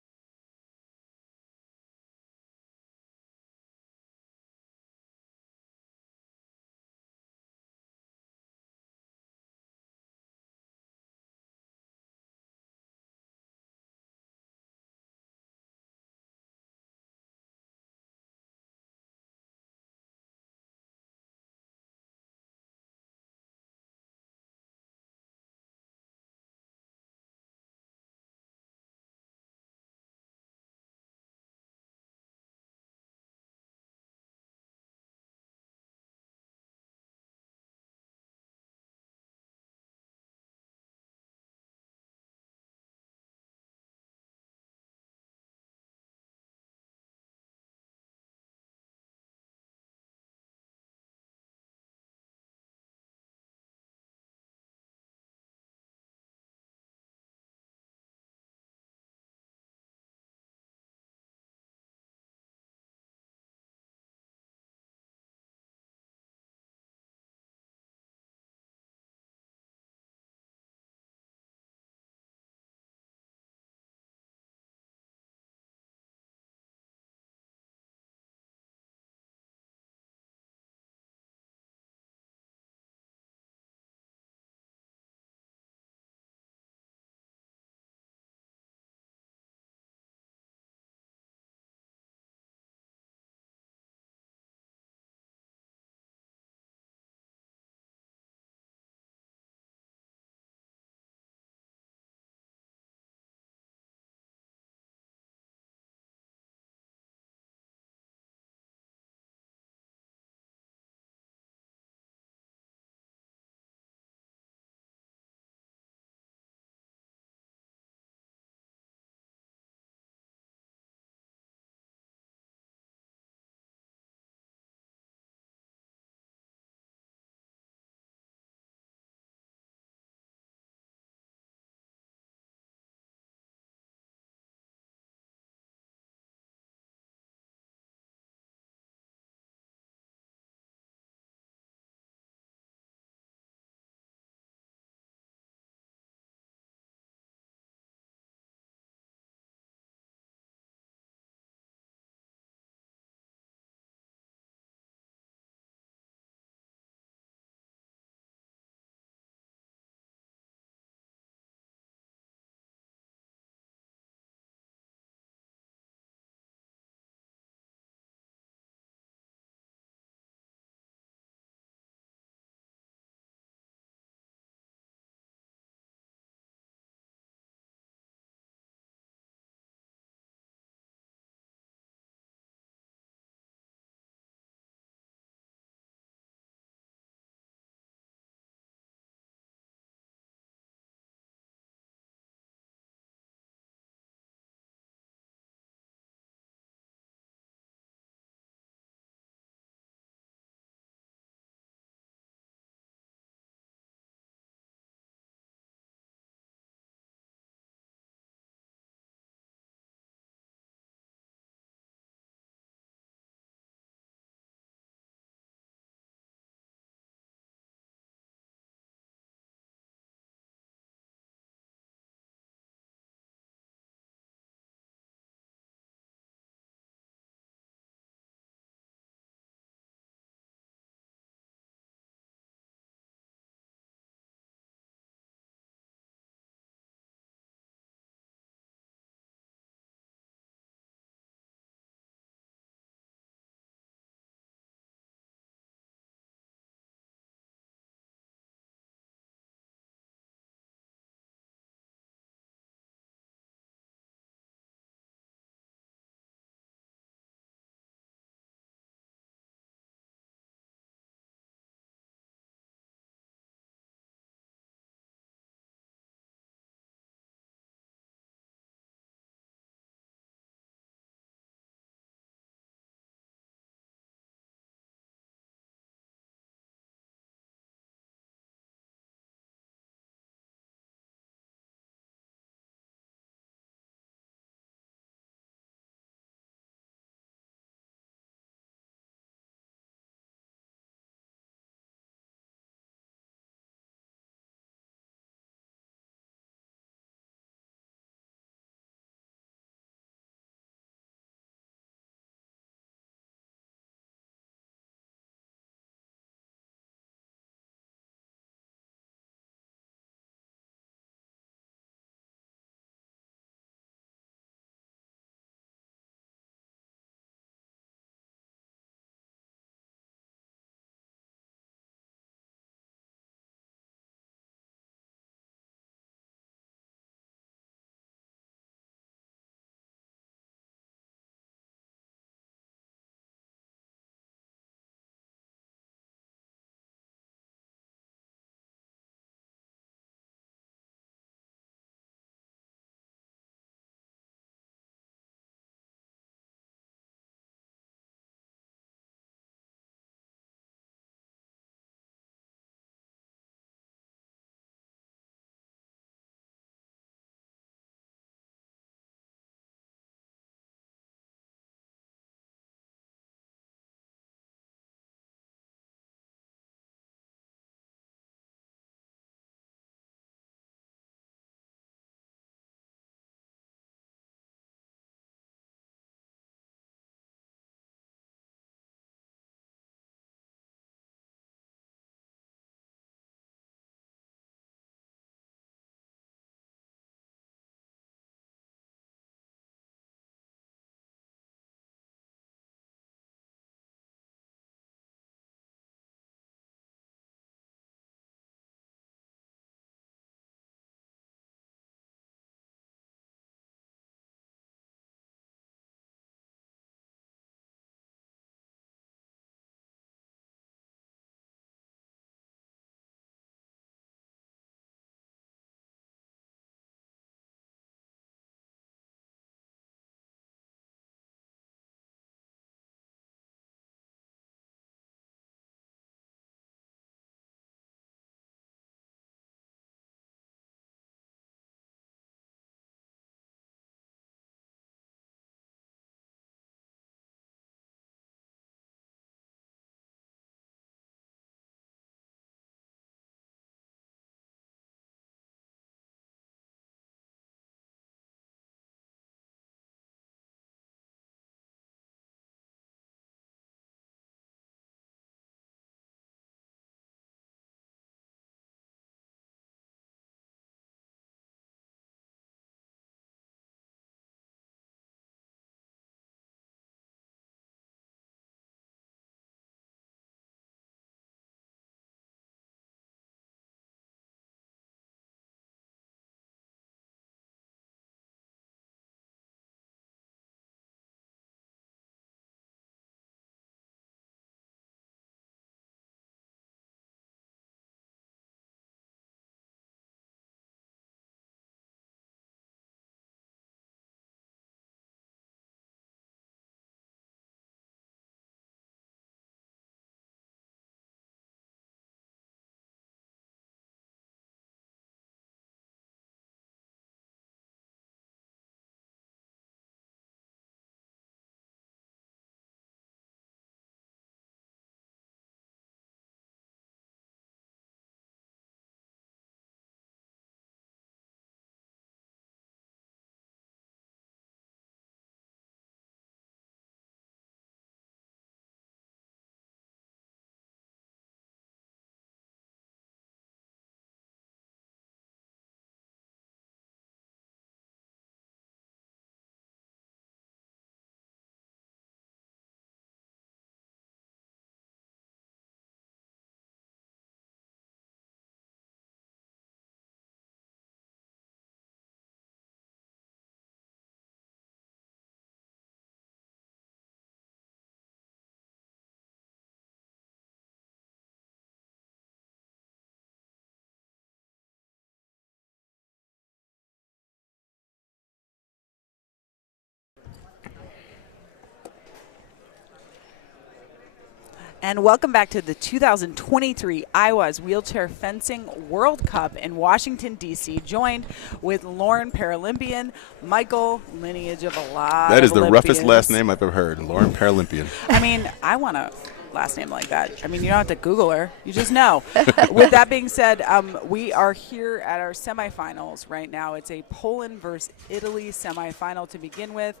And welcome back to the 2023 IWAS Wheelchair Fencing World Cup in Washington, D.C., joined with Lauren Paralympian, Michael, lineage of a lot That is of the roughest Olympians. last name I've ever heard, Lauren Paralympian. I mean, I want a last name like that. I mean, you don't have to Google her. You just know. With that being said, we are here at our semifinals right now. It's a Poland versus Italy semifinal to begin with.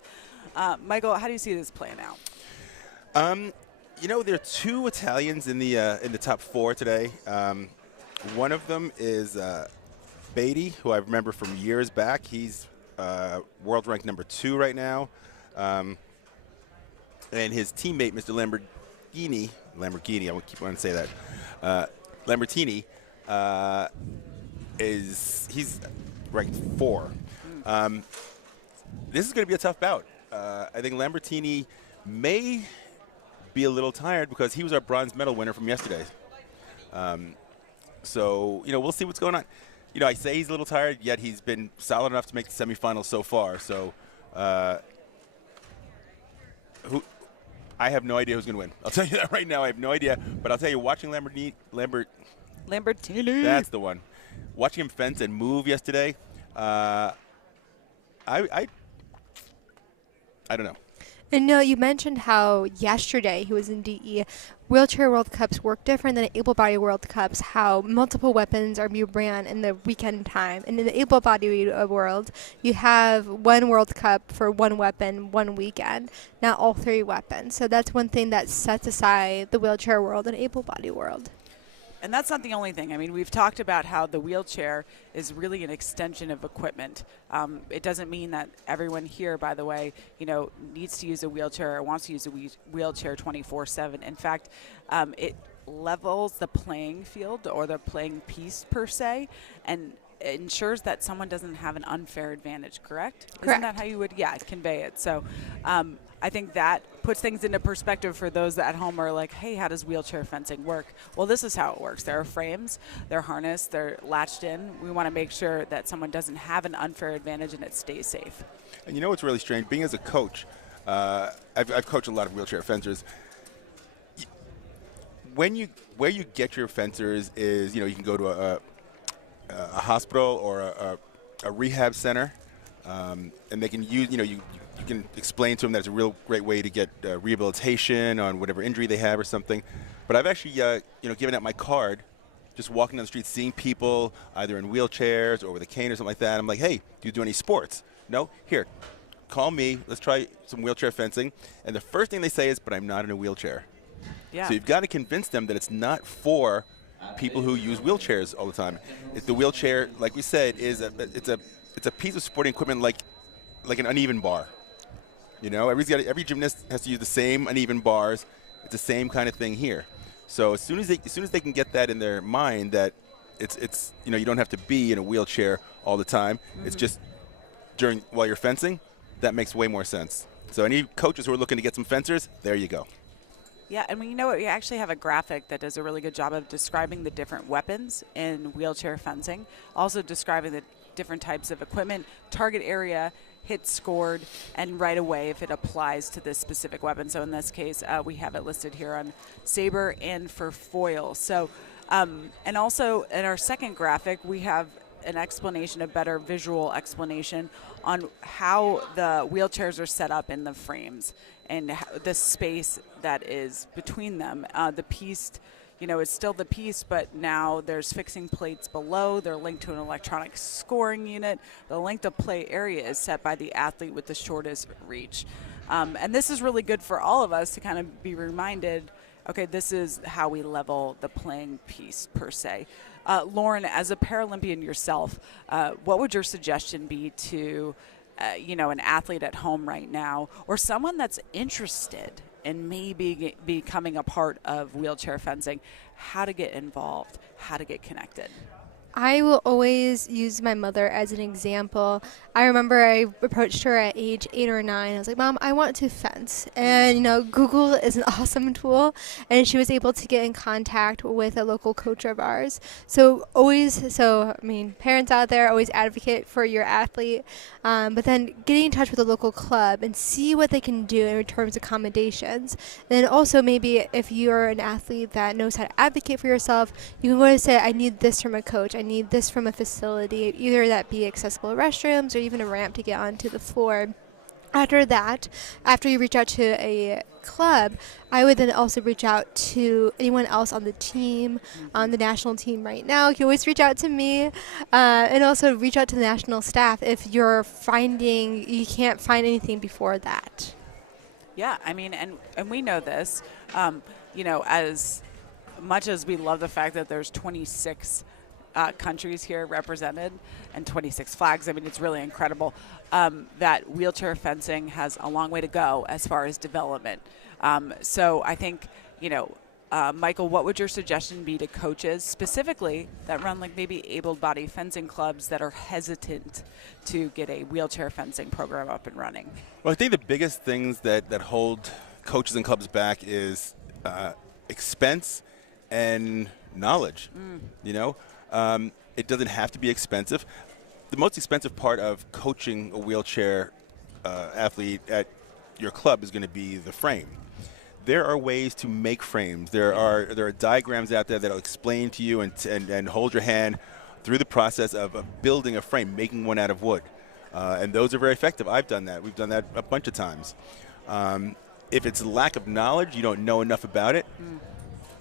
Michael, how do you see this playing out? You know, there are two Italians in the top four today. One of them is Beatty, who I remember from years back. He's world ranked number 2 right now. And his teammate, Mr. Lamborghini, I keep wanting to say that, Lambertini, he's ranked 4. This is going to be a tough bout. I think Lambertini may be a little tired because he was our bronze medal winner from yesterday. So, you know, we'll see what's going on. You know, I say he's a little tired, yet he's been solid enough to make the semifinals so far. So, I have no idea who's going to win. I'll tell you that right now. I have no idea. But I'll tell you, watching Lambertini. That's the one. Watching him fence and move yesterday, I don't know. And no, you mentioned how yesterday he was in DE. Wheelchair World Cups work different than able-bodied World Cups, how multiple weapons are being ran in the weekend time. And in the able-bodied world, you have one World Cup for one weapon, one weekend, not all 3 weapons. So that's one thing that sets aside the wheelchair world and able-bodied world. And that's not the only thing. I mean, we've talked about how the wheelchair is really an extension of equipment. It doesn't mean that everyone here, by the way, you know, needs to use a wheelchair or wants to use a wheelchair 24/7. In fact, it levels the playing field or the playing piece per se, and ensures that someone doesn't have an unfair advantage. Correct? Isn't that how you would, convey it? So. I think that puts things into perspective for those that at home are like, hey, how does wheelchair fencing work? Well, this is how it works. There are frames, they're harnessed, they're latched in. We want to make sure that someone doesn't have an unfair advantage and it stays safe. And you know what's really strange? Being as a coach, I've coached a lot of wheelchair fencers. Where you get your fencers is, you know, you can go to a hospital or a rehab center, and they can use, you know, you can explain to them that it's a real great way to get rehabilitation on whatever injury they have or something. But I've actually, given out my card, just walking down the street, seeing people either in wheelchairs or with a cane or something like that. I'm like, hey, do you do any sports? No? Here, call me. Let's try some wheelchair fencing. And the first thing they say is, but I'm not in a wheelchair. Yeah. So you've got to convince them that it's not for people who use wheelchairs all the time. The wheelchair, like we said, it's a piece of sporting equipment like an uneven bar. You know, every gymnast has to use the same uneven bars. It's the same kind of thing here. So as soon as they can get that in their mind that it's you know, you don't have to be in a wheelchair all the time. Mm-hmm. It's just while you're fencing, that makes way more sense. So any coaches who are looking to get some fencers, there you go. Yeah, and you know what? We actually have a graphic that does a really good job of describing the different weapons in wheelchair fencing, also describing the different types of equipment, target area, hit scored, and right away if it applies to this specific weapon. So in this case, we have it listed here on saber and for foil. So, and also in our second graphic, we have an explanation, a better visual explanation on how the wheelchairs are set up in the frames and the space that is between them. The piece, you know, it's still the piece, but now there's fixing plates below. They're linked to an electronic scoring unit. The length of play area is set by the athlete with the shortest reach. And this is really good for all of us to kind of be reminded, okay, this is how we level the playing piece per se. Lauren, as a Paralympian yourself, what would your suggestion be to, an athlete at home right now or someone that's interested and maybe becoming a part of wheelchair fencing, how to get involved, how to get connected? I will always use my mother as an example. I remember I approached her at age 8 or 9. I was like, Mom, I want to fence. And, Google is an awesome tool. And she was able to get in contact with a local coach of ours. Parents out there, always advocate for your athlete. But then getting in touch with a local club and see what they can do in terms of accommodations. Then also maybe if you're an athlete that knows how to advocate for yourself, you can go and say, I need this from a coach. I need this from a facility, either that be accessible restrooms or even a ramp to get onto the floor. After you reach out to a club, I would then also reach out to anyone else on the team, on the national team right now. You can always reach out to me, and also reach out to the national staff if you're finding you can't find anything before that. Yeah, I mean, and we know this, as much as we love the fact that there's 26 countries here represented and 26 flags. I mean, it's really incredible that wheelchair fencing has a long way to go as far as development. So I think, Michael, what would your suggestion be to coaches specifically that run like maybe able-bodied fencing clubs that are hesitant to get a wheelchair fencing program up and running? Well, I think the biggest things that hold coaches and clubs back is expense and knowledge. It doesn't have to be expensive. The most expensive part of coaching a wheelchair athlete at your club is going to be the frame. There are ways to make frames. There are diagrams out there that will explain to you and hold your hand through the process of building a frame, making one out of wood. And those are very effective. I've done that. We've done that a bunch of times. If it's lack of knowledge, you don't know enough about it,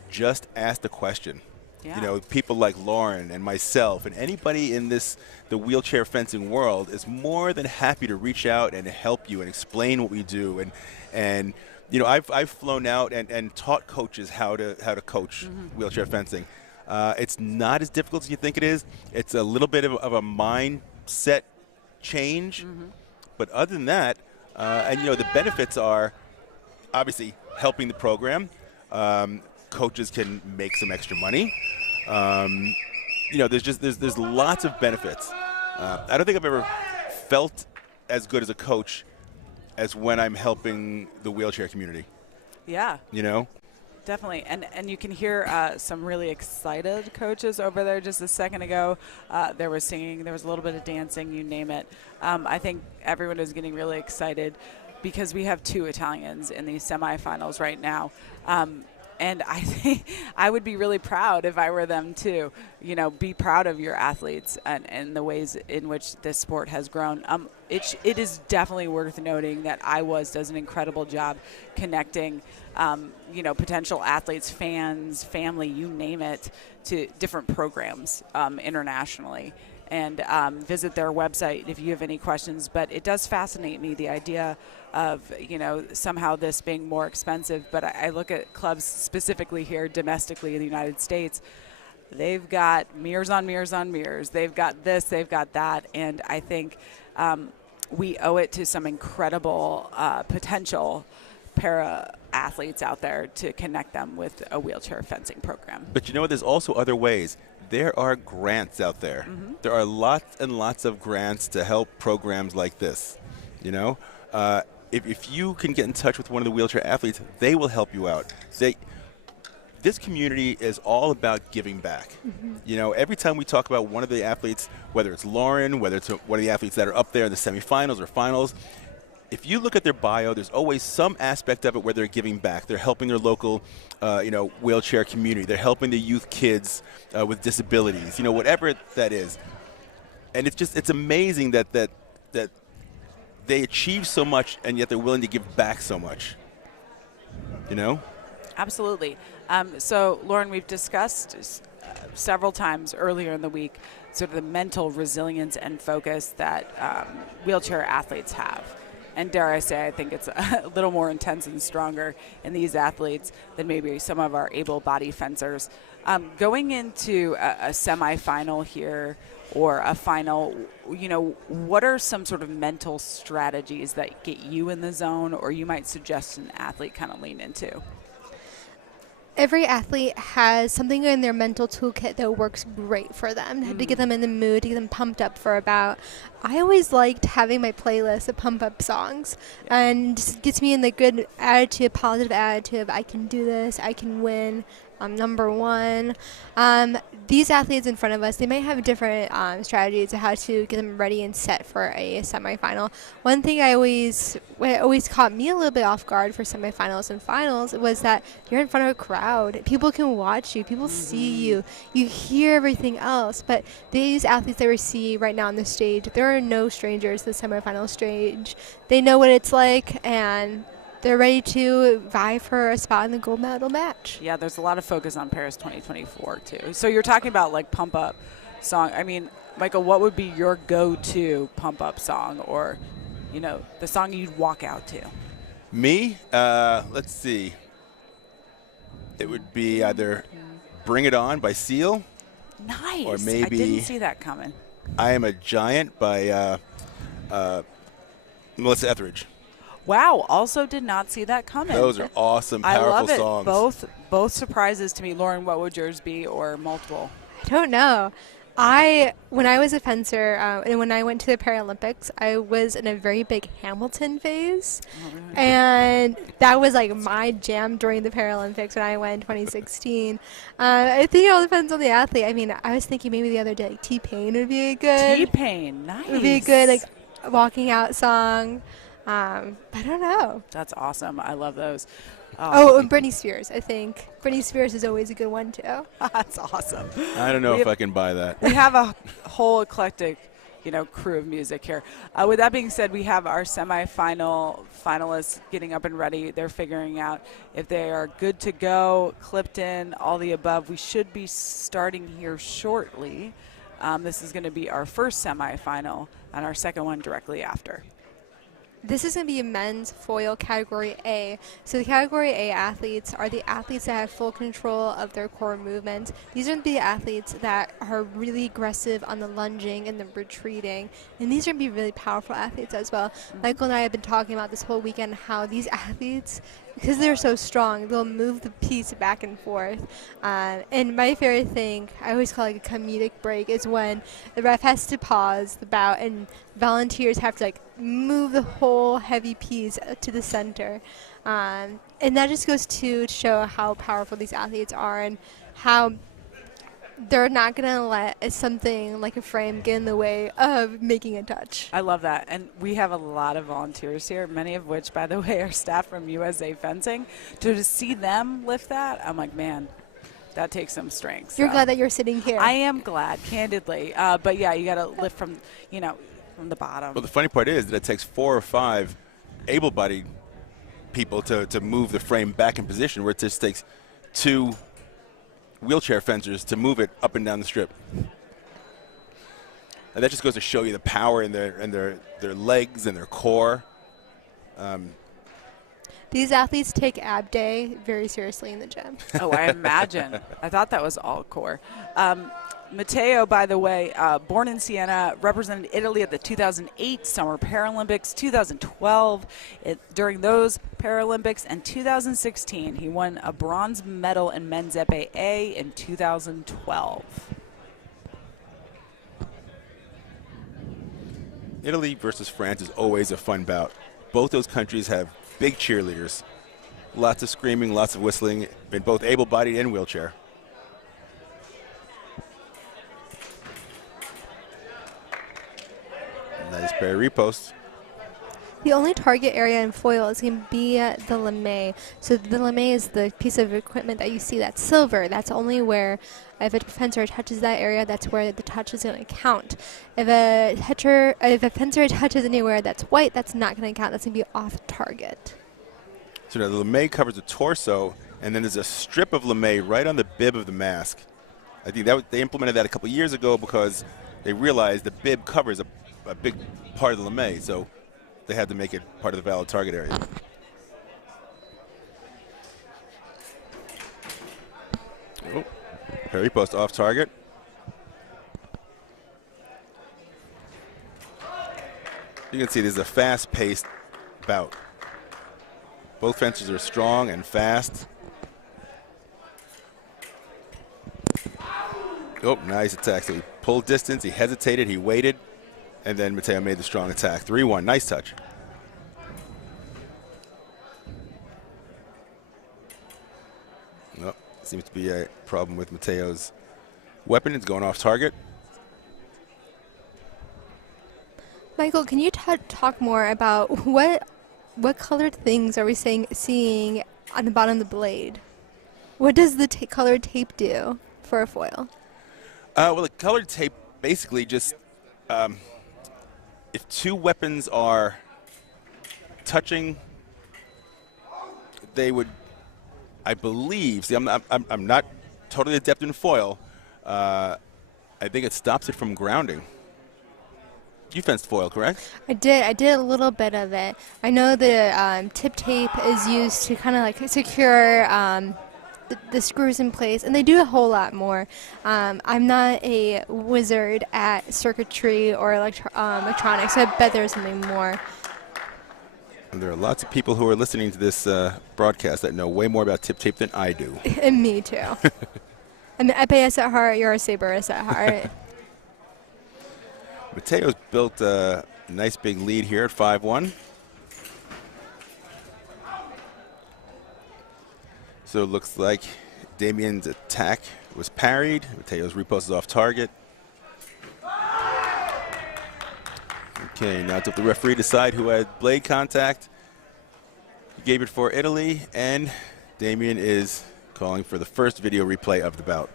just ask the question. Yeah. People like Lauren and myself and anybody in the wheelchair fencing world is more than happy to reach out and help you and explain what we do. And I've flown out and taught coaches how to coach wheelchair fencing. It's not as difficult as you think it is. It's a little bit of a mindset change. But other than that, the benefits are obviously helping the program. Coaches can make some extra money. There's lots of benefits. I don't think I've ever felt as good as a coach as when I'm helping the wheelchair community. Yeah. Definitely. And you can hear some really excited coaches over there just a second ago. There was singing, there was a little bit of dancing, you name it. I think everyone is getting really excited because we have 2 Italians in these semifinals right now. And I think I would be really proud if I were them too. Be proud of your athletes and the ways in which this sport has grown. It is definitely worth noting that IWAS does an incredible job connecting, potential athletes, fans, family, you name it, to different programs internationally. And visit their website if you have any questions. But it does fascinate me, the idea of, somehow this being more expensive. But I look at clubs specifically here domestically in the United States. They've got mirrors on mirrors on mirrors. They've got this, they've got that. And I think we owe it to some incredible potential para-athletes out there to connect them with a wheelchair fencing program. But there's also other ways. There are grants out there. There are lots and lots of grants to help programs like this. If you can get in touch with one of the wheelchair athletes, they will help you out. This community is all about giving back. Every time we talk about one of the athletes, whether it's Lauren, whether it's one of the athletes that are up there in the semifinals or finals, if you look at their bio, there's always some aspect of it where they're giving back. They're helping their local, wheelchair community. They're helping the youth kids with disabilities, whatever that is. And it's amazing that they achieve so much and yet they're willing to give back so much. Absolutely. So, Lauren, we've discussed several times earlier in the week sort of the mental resilience and focus that wheelchair athletes have. And dare I say, I think it's a little more intense and stronger in these athletes than maybe some of our able-bodied fencers. Going into a semifinal here or a final, what are some sort of mental strategies that get you in the zone or you might suggest an athlete kind of lean into? every athlete has something in their mental toolkit that works great for them to get them in the mood, to get them pumped up for a bout. I always liked having my playlist of pump up songs, and just gets me in the good attitude, positive attitude. I can do this. I can win. I'm number one. These athletes in front of us, they might have different strategies of how to get them ready and set for a semifinal. One thing what always caught me a little bit off guard for semifinals and finals was that you're in front of a crowd. People can watch you. People see you. You hear everything else. But these athletes that we see right now on the stage, there are no strangers to the semifinal stage. They know what it's like, and they're ready to vie for a spot in the gold medal match. Yeah, there's a lot of focus on Paris 2024 too. So you're talking about like pump up song. I mean, Michael, what would be your go-to pump up song, or, you know, the song you'd walk out to? Me? Let's see. It would be either "Bring It On" by Seal. Nice. Or maybe I didn't see that coming. "I Am a Giant" by Melissa Etheridge. Wow, also did not see that coming. Those are awesome, powerful I love it. songs. Both surprises to me. Lauren, what would yours be, or multiple? I don't know. When I was a fencer, and when I went to the Paralympics, I was in a very big Hamilton phase. Oh, really? And that was like my jam during the Paralympics when I went in 2016. I think it all depends on the athlete. I mean, I was thinking maybe the other day, like T-Pain would be a good. T-Pain, nice. Would be a good, like, walking out song. I don't know. That's awesome. I love those. And Britney Spears, I think. Britney Spears is always a good one, too. That's awesome. I don't know if I can buy that. We have a whole eclectic, crew of music here. With that being said, we have our semifinal finalists getting up and ready. They're figuring out if they are good to go, clipped in, all the above. We should be starting here shortly. This is going to be our first semifinal, and our second one directly after. This is going to be a men's foil category A. So the category A athletes are the athletes that have full control of their core movements. These are going to be the athletes that are really aggressive on the lunging and the retreating. And these are going to be really powerful athletes as well. Michael and I have been talking about this whole weekend how these athletes, because they're so strong, they'll move the piece back and forth. And my favorite thing, I always call it a comedic break, is when the ref has to pause the bout and volunteers have to move the whole heavy piece to the center. And that just goes to show how powerful these athletes are and how they're not going to let something like a frame get in the way of making a touch. I love that. And we have a lot of volunteers here, many of which, by the way, are staff from USA Fencing. To see them lift that, I'm like, man, that takes some strength. You're glad that you're sitting here. I am glad, candidly. But, yeah, you got to lift from the bottom. Well, the funny part is that it takes 4 or 5 able-bodied people to move the frame back in position, where it just takes 2 wheelchair fencers to move it up and down the strip. And that just goes to show you the power in their legs and their core. These athletes take ab day very seriously in the gym. Oh, I imagine. I thought that was all core. Matteo, by the way, born in Siena, represented Italy at the 2008 Summer Paralympics, 2012 during those Paralympics, and 2016 he won a bronze medal in men's Epee in 2012. Italy versus France is always a fun bout. Both those countries have big cheerleaders, lots of screaming, lots of whistling, in both able-bodied and wheelchair. Nice pair of reposts. The only target area in foil is going to be the lame. So the lame is the piece of equipment that you see that's silver. That's only where, if a fencer touches that area, that's where the touch is going to count. If a fencer touches anywhere that's white, that's not going to count. That's going to be off target. So now the lame covers the torso, and then there's a strip of lame right on the bib of the mask. I think they implemented that a couple years ago because they realized the bib covers a big part of the lame, so they had to make it part of the valid target area. Oh, parry post off target. You can see this is a fast-paced bout. Both fencers are strong and fast. Oh, nice attack. So he pulled distance, he hesitated, he waited, and then Mateo made the strong attack. 3-1, nice touch. Oh, seems to be a problem with Mateo's weapon. It's going off target. Michael, can you talk more about what colored things are we seeing on the bottom of the blade? What does the colored tape do for a foil? Well, the colored tape basically just, if two weapons are touching, they would, I believe, see, I'm not totally adept in foil. I think it stops it from grounding. You fenced foil, correct? I did a little bit of it. I know the tip tape is used to kind of like secure the screws in place, and they do a whole lot more. I'm not a wizard at circuitry or electronics, so I bet there's something more. And there are lots of people who are listening to this broadcast that know way more about tip tape than I do. And me too. I'm an Epee at heart, you're a Saberist at heart. Mateo's built a nice big lead here at 5-1. So it looks like Damien's attack was parried. Mateo's riposte is off target. Okay, now it's up to the referee to decide who had blade contact. He gave it for Italy, and Damien is calling for the first video replay of the bout.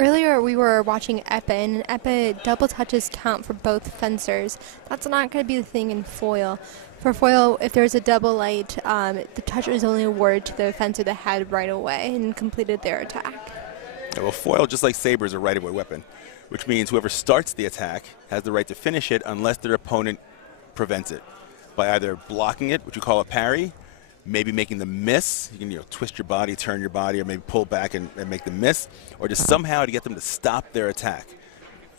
Earlier we were watching Epee, and Epee double touches count for both fencers. That's not going to be the thing in foil. For foil, if there's a double light, the touch is only awarded to the fencer that had right away and completed their attack. Yeah, well, foil, just like saber, is a right-of-way weapon, which means whoever starts the attack has the right to finish it unless their opponent prevents it by either blocking it, which we call a parry, maybe making them miss. You can twist your body, turn your body, or maybe pull back and make them miss, or just somehow to get them to stop their attack.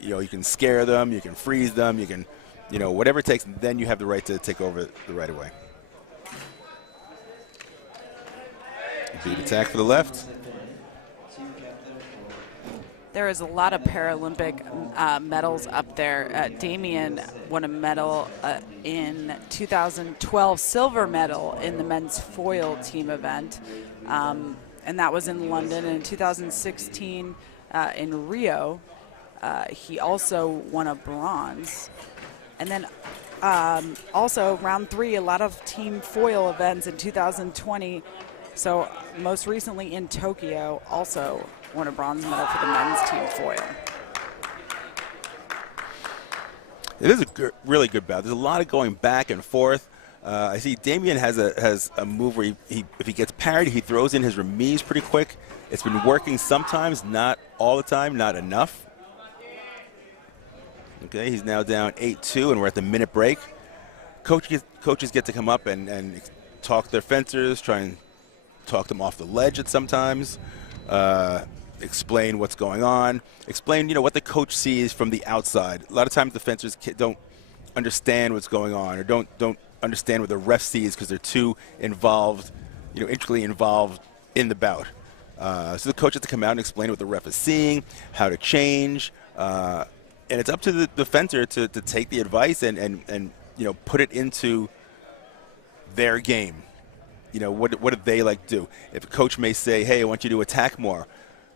You can scare them, you can freeze them, you can, whatever it takes, then you have the right to take over the right of way. Beat attack for the left. There is a lot of Paralympic medals up there. Damien won a medal in 2012, silver medal in the men's foil team event, and that was in London. And in 2016 in Rio, he also won a bronze. And then also round 3, a lot of team foil events in 2020. So most recently in Tokyo, also won a bronze medal for the men's team foil. It is a really good bout. There's a lot of going back and forth. I see Damien has a move where if he gets parried, he throws in his remise pretty quick. It's been working sometimes, not all the time, not enough. Okay, he's now down 8-2, and we're at the minute break. Coaches get to come up and talk to their fencers, try and talk them off the ledge at sometimes. Explain what's going on, explain what the coach sees from the outside. A lot of times the fencers don't understand what's going on, or don't understand what the ref sees because they're too involved, intricately involved in the bout. So the coach has to come out and explain what the ref is seeing, how to change, and it's up to the fencer to take the advice and put it into their game. What do they like to do? If a coach may say, hey, I want you to attack more.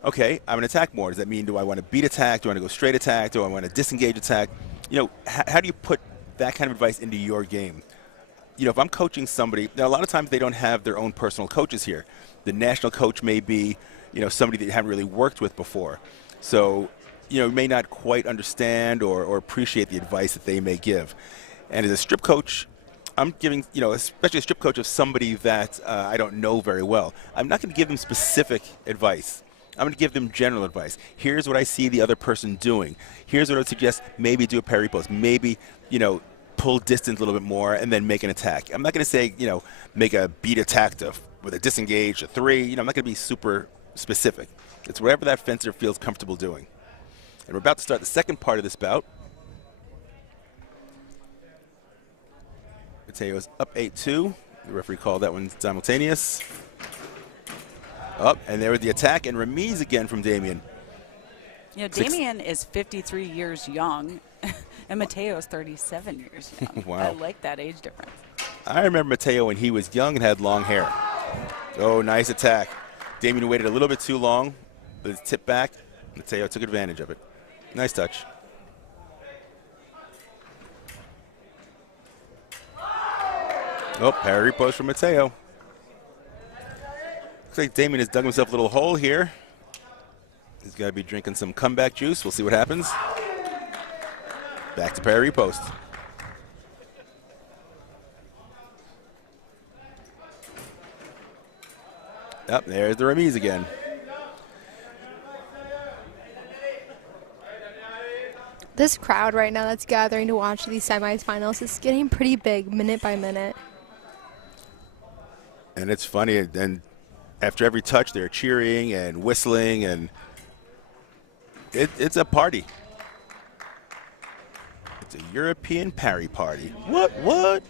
Okay, I'm going to attack more. Does that mean do I want to beat attack? Do I want to go straight attack? Do I want to disengage attack? How do you put that kind of advice into your game? If I'm coaching somebody, now a lot of times they don't have their own personal coaches here. The national coach may be, somebody that you haven't really worked with before. So, you may not quite understand or appreciate the advice that they may give. And as a strip coach, I'm giving, especially a strip coach of somebody that I don't know very well, I'm not going to give them specific advice. I'm going to give them general advice. Here's what I see the other person doing. Here's what I would suggest. Maybe do a parry post. Maybe, pull distance a little bit more and then make an attack. I'm not going to say, make a beat attack with a disengage, a 3. I'm not going to be super specific. It's whatever that fencer feels comfortable doing. And we're about to start the second part of this bout. Mateo's up 8-2. The referee called that one simultaneous. Up, and there was the attack, and remise again from Damien. You know, Damian is 53 years young, and Mateo is 37 years young. Wow. I like that age difference. I remember Mateo when he was young and had long hair. Oh, nice attack. Damian waited a little bit too long, but his tip back. Mateo took advantage of it. Nice touch. Oh, parry post from Mateo. Looks like Damian has dug himself a little hole here. He's got to be drinking some comeback juice. We'll see what happens. Back to parry post. Up there's the remise again. This crowd right now that's gathering to watch these semifinals is getting pretty big minute by minute. And it's funny, and after every touch, they're cheering and whistling, and it's a party. It's a European parry party. What?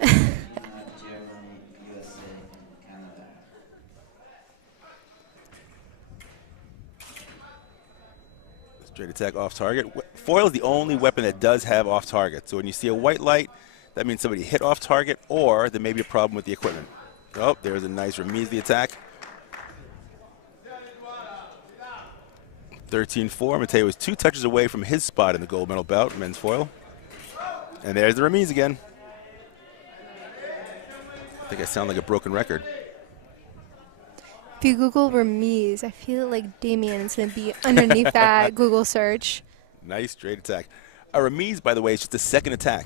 Straight attack off target. Foil is the only weapon that does have off target. So when you see a white light, that means somebody hit off target, or there may be a problem with the equipment. Oh, there's a nice remise the attack. 13-4. Mateo is 2 touches away from his spot in the gold medal bout, men's foil. And there's the remise again. I think I sound like a broken record. If you Google remise, I feel like Damian is going to be underneath that Google search. Nice straight attack. A remise, by the way, is just a second attack.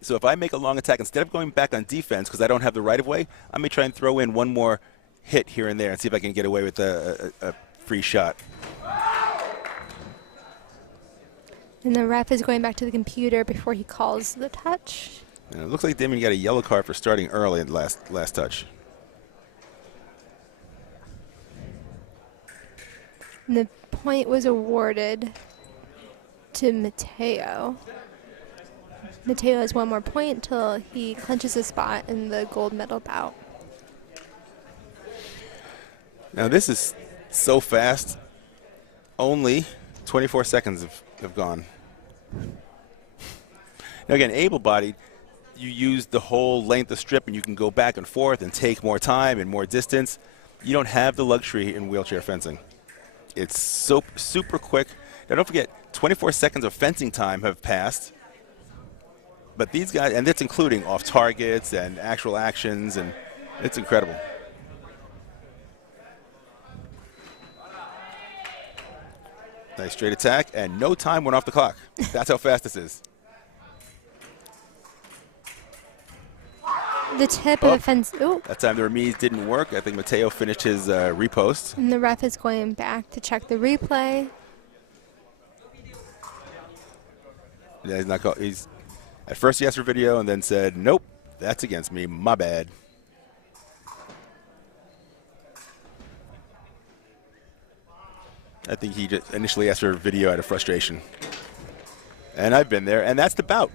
So if I make a long attack, instead of going back on defense because I don't have the right of way, I may try and throw in one more hit here and there and see if I can get away with a free shot. And the ref is going back to the computer before he calls the touch. And it looks like Damian got a yellow card for starting early in the last touch. And the point was awarded to Mateo. Mateo has one more point until he clinches a spot in the gold medal bout. Now this is so fast. Only 24 seconds have gone. Now again, able-bodied, you use the whole length of strip and you can go back and forth and take more time and more distance. You don't have the luxury in wheelchair fencing. It's so super quick. Now don't forget, 24 seconds of fencing time have passed. But these guys, and that's including off targets and actual actions, and it's incredible. Nice straight attack, and no time went off the clock. That's how fast this is. The tip of the fence. Ooh. That time the remise didn't work. I think Mateo finished his repost. And the ref is going back to check the replay. Yeah, he's not called. He's at first he asked for video and then said, "Nope, that's against me. My bad." I think he just initially asked for video out of frustration. And I've been there, and that's the bout.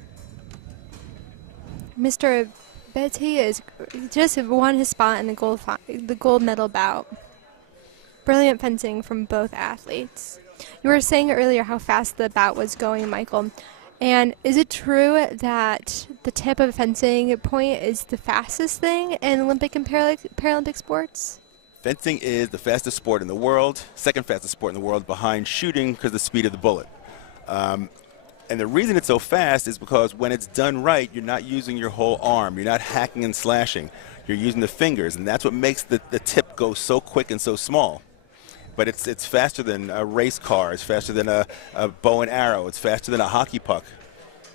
Mr. Betty is just won his spot in the gold medal bout. Brilliant fencing from both athletes. You were saying earlier how fast the bout was going, Michael. And is it true that the tip of fencing point is the fastest thing in Olympic and Paralympic sports? Fencing is the fastest sport in the world, second fastest sport in the world behind shooting because of the speed of the bullet. And the reason it's so fast is because when it's done right, you're not using your whole arm. You're not hacking and slashing. You're using the fingers, and that's what makes the tip go so quick and so small. But it's faster than a race car. It's faster than a bow and arrow. It's faster than a hockey puck.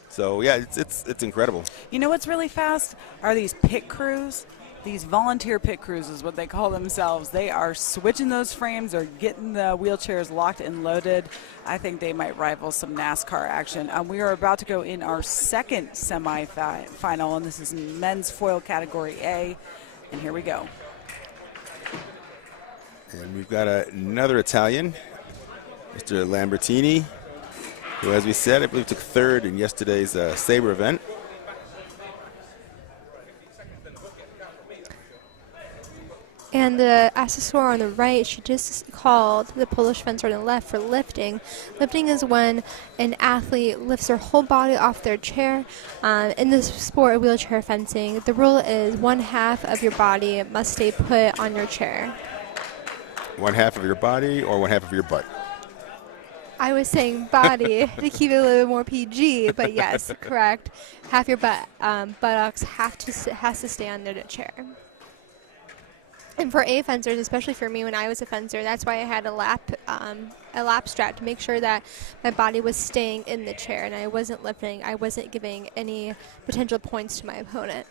So, yeah, it's incredible. You know what's really fast are these pit crews. These volunteer pit crews is what they call themselves. They are switching those frames or getting the wheelchairs locked and loaded. I think they might rival some NASCAR action. We are about to go in our second semifinal, and this is men's foil category A. And here we go. And we've got another Italian, Mr. Lambertini, who, as we said, I believe took third in yesterday's Sabre event. And the accessoire on the right, she just called the Polish fencer on the left for lifting. Lifting is when an athlete lifts their whole body off their chair. In this sport of wheelchair fencing, the rule is 1/2 of your body must stay put on your chair. 1/2 of your body or 1/2 of your butt? I was saying body to keep it a little bit more PG, but yes, correct. Half your buttocks has to stay under the chair. And for A fencers, especially for me when I was a fencer, that's why I had a lap strap to make sure that my body was staying in the chair and I wasn't lifting. I wasn't giving any potential points to my opponent.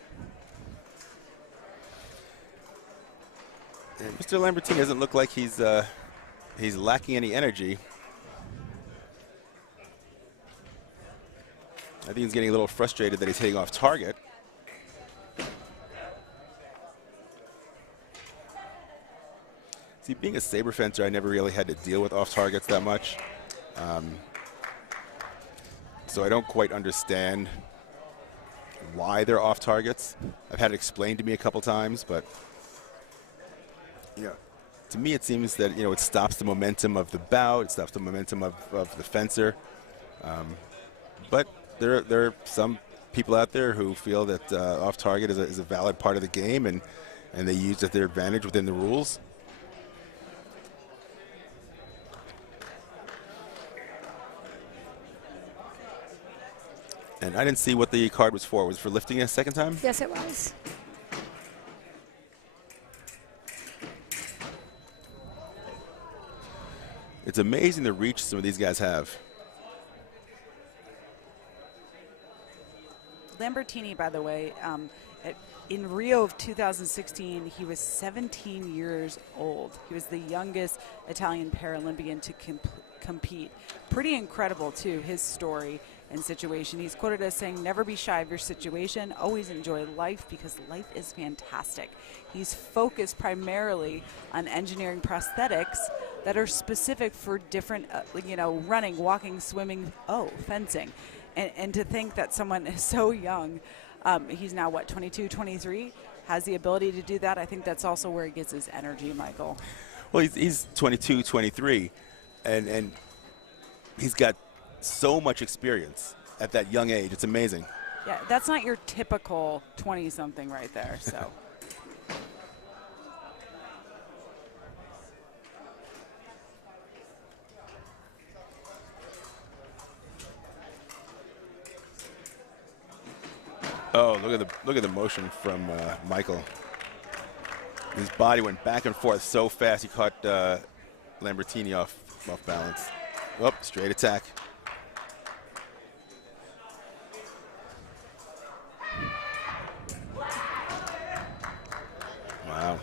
And Mr. Lambertini doesn't look like he's lacking any energy. I think he's getting a little frustrated that he's hitting off target. See, being a saber fencer, I never really had to deal with off targets that much. So I don't quite understand why they're off targets. I've had it explained to me a couple times, but to me it seems that it stops the momentum of the bout, it stops the momentum of the fencer. But there are some people out there who feel that off target is a valid part of the game, and they use it to their advantage within the rules. And I didn't see what the card was for. Was it for lifting a second time? Yes, it was. It's amazing the reach some of these guys have. Lambertini, by the way, in Rio of 2016, he was 17 years old. He was the youngest Italian Paralympian to compete. Pretty incredible, too, his story and situation. He's quoted as saying, "Never be shy of your situation. Always enjoy life because life is fantastic." He's focused primarily on engineering prosthetics that are specific for different, running, walking, swimming, fencing. And to think that someone is so young, he's now, 22, 23, has the ability to do that. I think that's also where he gets his energy, Michael. Well, he's 22, 23, and he's got so much experience at that young age. It's amazing. Yeah, that's not your typical 20-something right there, so. Oh, look at the motion from Michael. His body went back and forth so fast he caught Lambertini off balance. Oh, straight attack. Wow.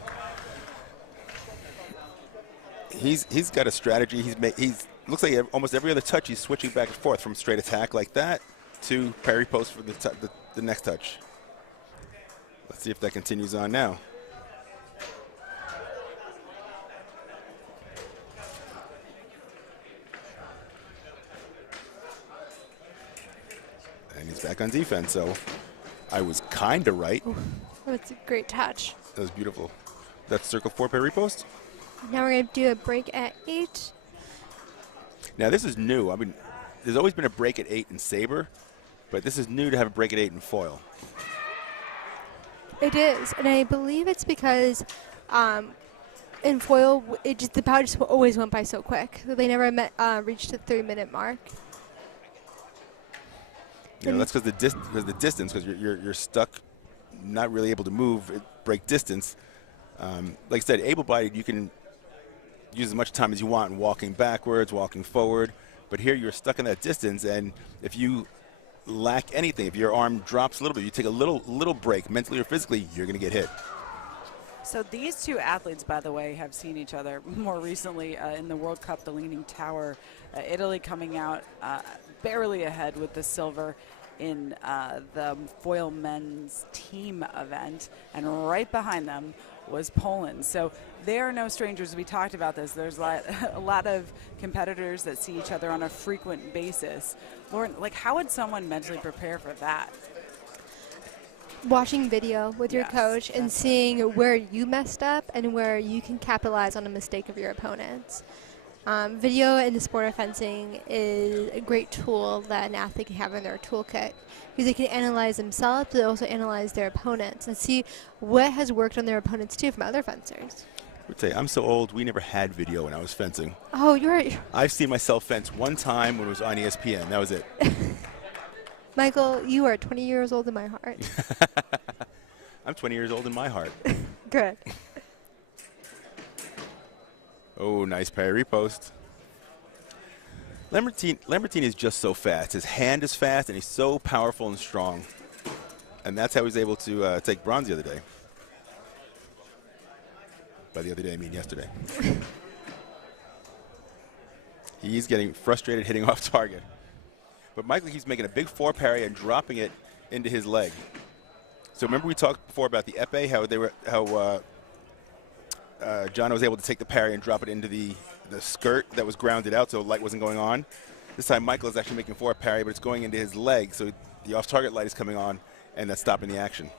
He's got a strategy. He's looks like almost every other touch he's switching back and forth from straight attack like that to parry post for the next touch. Let's see if that continues on now. And he's back on defense, so I was kind of right. Ooh, that's a great touch. That was beautiful. That's circle 4 parry post. Now we're going to do a break at 8. Now this is new. I mean, there's always been a break at 8 in saber, but this is new to have a break at 8 in foil. It is, and I believe it's because in foil, the bout just always went by so quick. They never reached the 3-minute mark. That's because the distance, because you're stuck, not really able to move, break distance. Like I said, able-bodied, you can use as much time as you want in walking backwards, walking forward, but here you're stuck in that distance, and if you lack anything, if your arm drops a little bit, you take a little break, mentally or physically, you're going to get hit. So these two athletes, by the way, have seen each other more recently in the World Cup, the Leaning Tower. Italy coming out barely ahead with the silver in the foil men's team event, and right behind them was Poland. So they are no strangers. We talked about this. There's a lot of competitors that see each other on a frequent basis. Lauren, how would someone mentally prepare for that? watching video with your Yes, coach and that's it. seeing where you messed up and where you can capitalize on a mistake of your opponents. Video in the sport of fencing is a great tool that an athlete can have in their toolkit because they can analyze themselves, but also analyze their opponents and see what has worked on their opponents too from other fencers. I would say I'm so old, we never had video when I was fencing. Oh, you're I've seen myself fence one time when it was on ESPN. That was it. Michael, you are 20 years old in my heart. I'm 20 years old in my heart. Good. Oh, nice parry repost. Lambertini is just so fast. His hand is fast, and he's so powerful and strong. And that's how he was able to take bronze the other day. By the other day, I mean yesterday. He's getting frustrated hitting off target. But Michael keeps making a big 4 parry and dropping it into his leg. So remember we talked before about the epee, how John was able to take the parry and drop it into the skirt that was grounded out so light wasn't going on. This time Michael is actually making 4 parry, but it's going into his leg, so the off-target light is coming on, and that's stopping the action.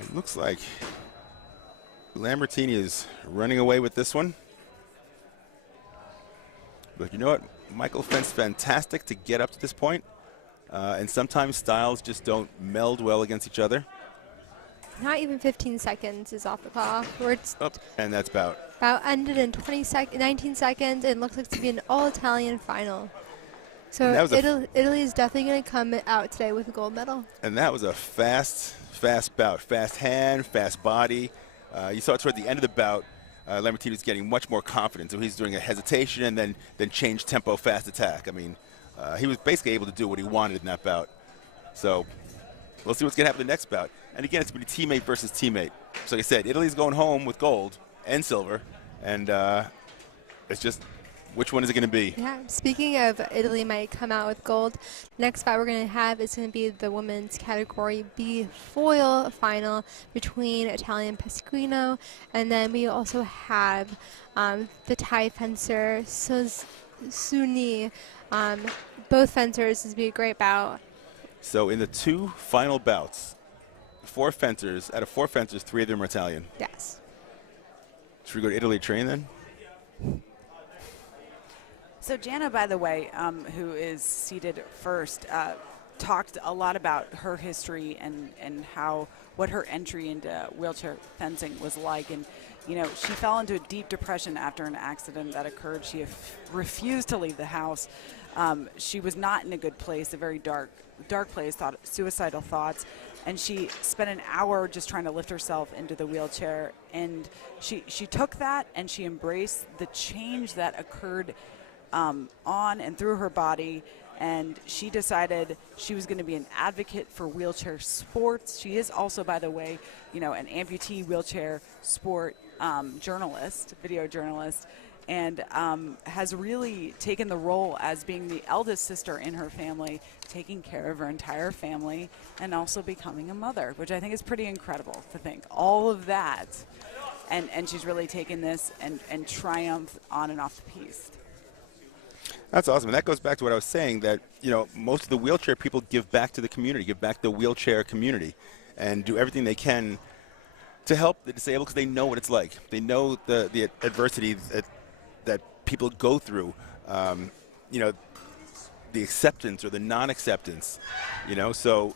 It looks like Lambertini is running away with this one. But you know what? Michael fenced fantastic to get up to this point. And sometimes styles just don't meld well against each other. Not even 15 seconds is off the clock. Where it's And that's bout. Bout ended in 19 seconds and looks like to be an all-Italian final. So Italy is definitely going to come out today with a gold medal. And that was a fast bout. Fast hand, fast body. You saw toward the end of the bout, Lambertini was getting much more confident. So he's doing a hesitation and then change tempo, fast attack. I mean, he was basically able to do what he wanted in that bout. So we'll see what's going to happen in the next bout. And again, it's going to be teammate versus teammate. So like I said, Italy's going home with gold and silver. And it's just, which one is it going to be? Yeah, speaking of Italy might come out with gold, next fight we're going to have is going to be the women's category B foil final between Italian Pesquino, and then we also have the Thai fencer Suni. Both fencers, this will be a great bout. So in the 2 final bouts, 4 fencers, out of 4 fencers, 3 of them are Italian. Yes. Should we go to Italy to train then? So Jana, by the way, who is seated first, talked a lot about her history and what her entry into wheelchair fencing was like. And, you know, she fell into a deep depression after an accident that occurred. She refused to leave the house. She was not in a good place, a very dark place, suicidal thoughts. And she spent an hour just trying to lift herself into the wheelchair. And she took that and she embraced the change that occurred on and through her body, and she decided she was going to be an advocate for wheelchair sports. She is also, by the way, you know, an amputee wheelchair sport journalist, video journalist, and has really taken the role as being the eldest sister in her family, taking care of her entire family, and also becoming a mother, which I think is pretty incredible to think. All of that, and she's really taken this and triumphed on and off the piste. That's awesome. And that goes back to what I was saying, that, you know, most of the wheelchair people give back to the community, give back to the wheelchair community, and do everything they can to help the disabled because they know what it's like. They know the adversity that people go through, you know, the acceptance or the non-acceptance, you know. So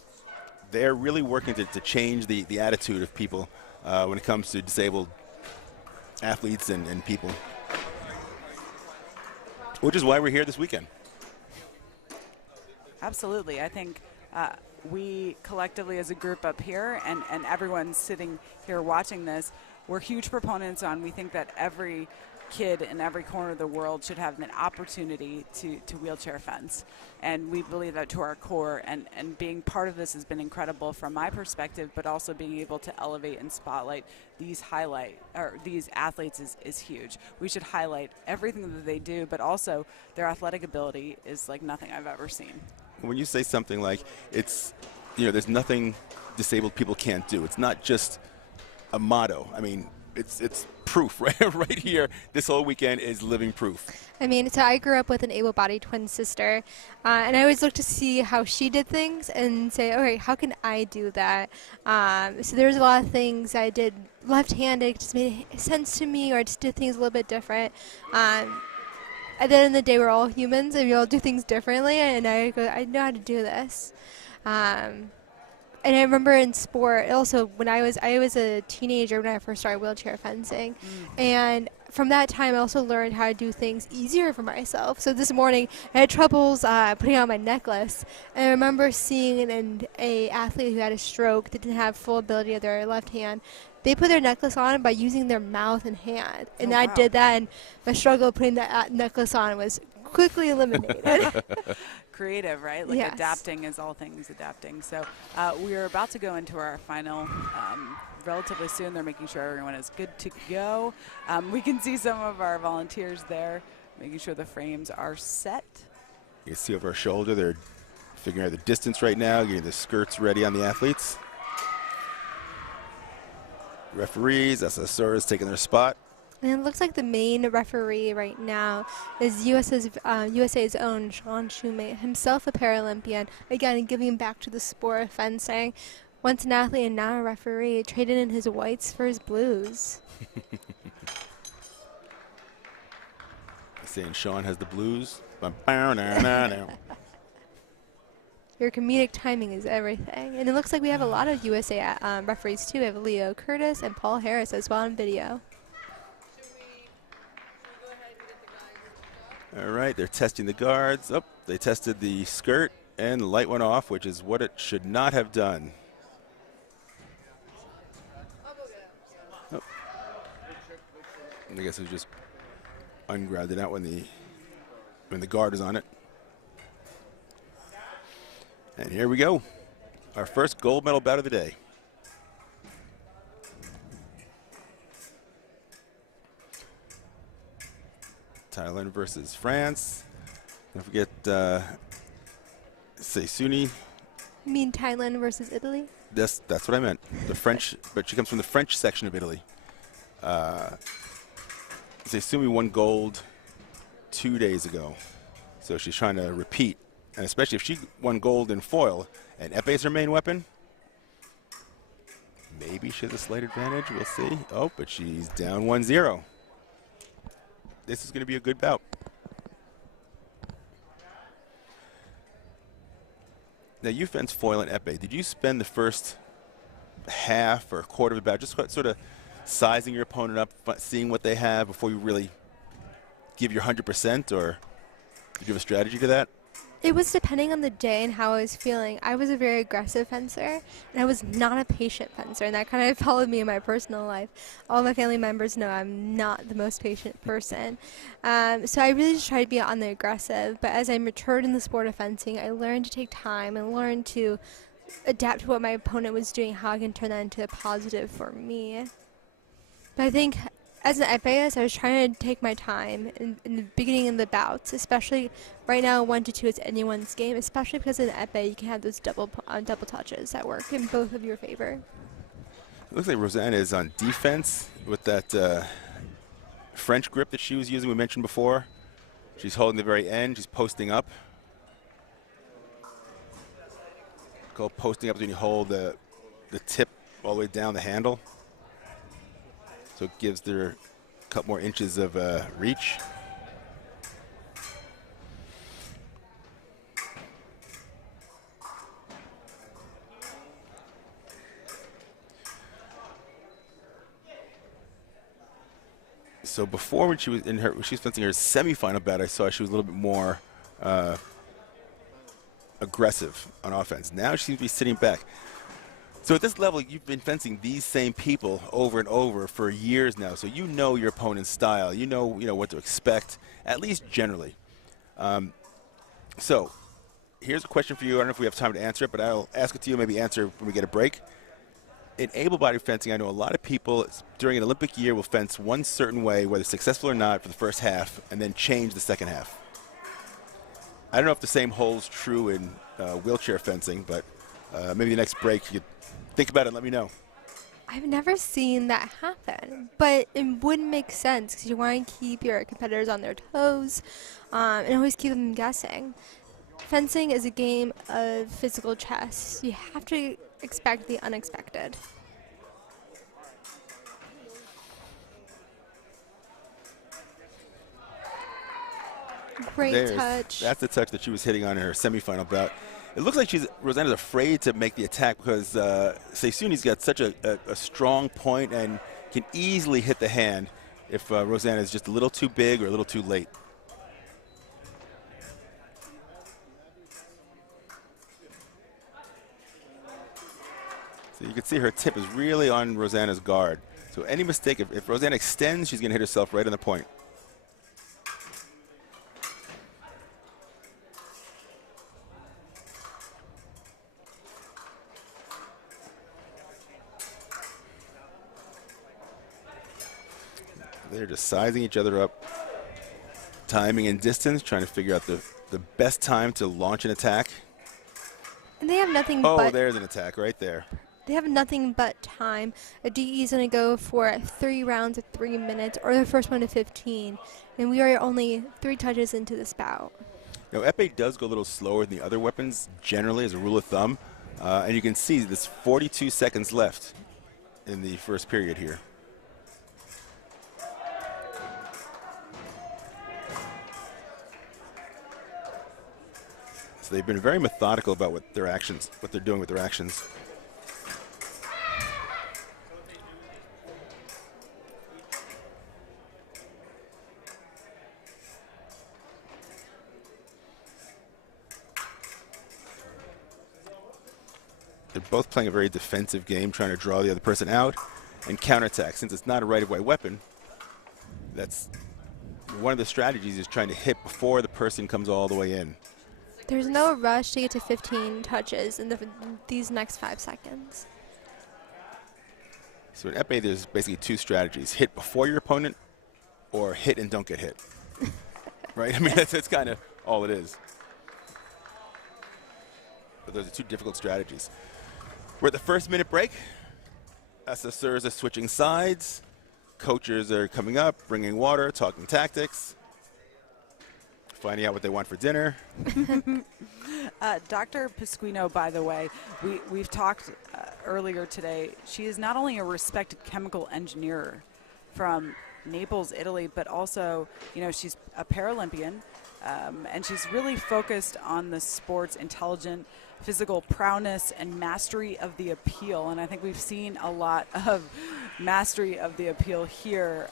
they're really working to change the attitude of people when it comes to disabled athletes and people. Which is why we're here this weekend. Absolutely. I think we collectively as a group up here and everyone sitting here watching this, we're huge proponents on, we think that every kid in every corner of the world should have an opportunity to wheelchair fence. And we believe that to our core, and being part of this has been incredible from my perspective, but also being able to elevate and spotlight these athletes is huge. We should highlight everything that they do, but also their athletic ability is like nothing I've ever seen. When you say something like, it's, you know, there's nothing disabled people can't do, it's not just a motto. I mean, it's proof, right? Right here, this whole weekend is living proof. I mean, so I grew up with an able-bodied twin sister, and I always look to see how she did things and say, all right, how can I do that? So there's a lot of things I did left-handed, it just made sense to me, or I just did things a little bit different. At the end of the day, we're all humans, and we all do things differently, and I go, I know how to do this. And I remember in sport, also when I was a teenager when I first started wheelchair fencing, and from that time I also learned how to do things easier for myself. So this morning I had troubles putting on my necklace, and I remember seeing a athlete who had a stroke that didn't have full ability of their left hand. They put their necklace on by using their mouth and hand, and I did that, and my struggle of putting that necklace on was quickly eliminated. Creative, right? Like Yes. adapting is all things adapting. So we are about to go into our final relatively soon. They're making sure everyone is good to go. We can see some of our volunteers there making sure the frames are set. You can see over our shoulder, they're figuring out the distance right now, getting the skirts ready on the athletes. Referees, SSRs taking their spot. And it looks like the main referee right now is USA's own Sean Shoemate, himself a Paralympian, again giving back to the sport of fencing. Once an athlete and now a referee, traded in his whites for his blues. Saying Sean has the blues. Your comedic timing is everything. And it looks like we have a lot of USA referees too. We have Leo Curtis and Paul Harris as well on video. All right, they're testing the guards. Oh, they tested the skirt and the light went off, which is what it should not have done. Oh. I guess it was just ungrounded out when the guard is on it. And here we go. Our first gold medal bout of the day. Thailand versus France. Don't forget Seisuni. You mean Thailand versus Italy? That's what I meant. The French, but she comes from the French section of Italy. Seisuni won gold 2 days ago, so she's trying to repeat. And especially if she won gold in foil, and Epee is her main weapon, maybe she has a slight advantage. We'll see. Oh, but she's down 1-0. This is going to be a good bout. Now, you fence foil and epee. Did you spend the first half or quarter of the bout just sort of sizing your opponent up, seeing what they have before you really give your 100%, or did you have a strategy to that? It was depending on the day and how I was feeling. I was a very aggressive fencer, and I was not a patient fencer, and that kind of followed me in my personal life. All my family members know I'm not the most patient person. So I really just tried to be on the aggressive, but as I matured in the sport of fencing, I learned to take time and learn to adapt to what my opponent was doing, how I can turn that into a positive for me. But I think as an epee, I was trying to take my time in the beginning of the bouts, especially right now 1-2 is anyone's game, especially because in the epee you can have those double touches that work in both of your favor. It looks like Rosanna is on defense with that French grip that she was using, we mentioned before. She's holding the very end. She's posting up. Called posting up is when you hold the tip all the way down the handle. So it gives her a couple more inches of reach. So before, when she was fencing her semifinal bout, I saw she was a little bit more aggressive on offense. Now she seems to be sitting back. So at this level, you've been fencing these same people over and over for years now. So you know your opponent's style. You know what to expect, at least generally. So here's a question for you. I don't know if we have time to answer it, but I'll ask it to you, maybe answer when we get a break. In able-bodied fencing, I know a lot of people during an Olympic year will fence one certain way, whether successful or not, for the first half, and then change the second half. I don't know if the same holds true in wheelchair fencing, but maybe the next break you could think about it and let me know. I've never seen that happen, but it would make sense because you want to keep your competitors on their toes and always keep them guessing. Fencing is a game of physical chess. You have to expect the unexpected. Great touch. That's the touch that she was hitting on in her semifinal bout. It looks like Rosanna's afraid to make the attack because Seisuni's got such a strong point and can easily hit the hand if Rosanna is just a little too big or a little too late. So you can see her tip is really on Rosanna's guard. So any mistake, if Rosanna extends, she's going to hit herself right on the point. They're just sizing each other up, timing and distance, trying to figure out the best time to launch an attack. And they have nothing but... Oh, but... there's an attack right there. They have nothing but time. A DE is going to go for 3 rounds of 3 minutes, or the first one to 15. And we are only 3 touches into this bout. Now, Epee does go a little slower than the other weapons, generally, as a rule of thumb. And you can see there's 42 seconds left in the first period here. So they've been very methodical about what they're doing with their actions. They're both playing a very defensive game, trying to draw the other person out and counterattack. Since it's not a right-of-way weapon, that's one of the strategies is trying to hit before the person comes all the way in. There's no rush to get to 15 touches in these next 5 seconds. So in Epee, there's basically 2 strategies. Hit before your opponent or hit and don't get hit. Right? I mean, that's kind of all it is. But those are 2 difficult strategies. We're at the first minute break. SSers are switching sides. Coaches are coming up, bringing water, talking tactics, finding out what they want for dinner. Dr. Pasquino, by the way, we've talked earlier today. She is not only a respected chemical engineer from Naples, Italy, but also, she's a Paralympian, and she's really focused on the sport's intelligent physical prowess and mastery of the appeal. And I think we've seen a lot of mastery of the appeal here.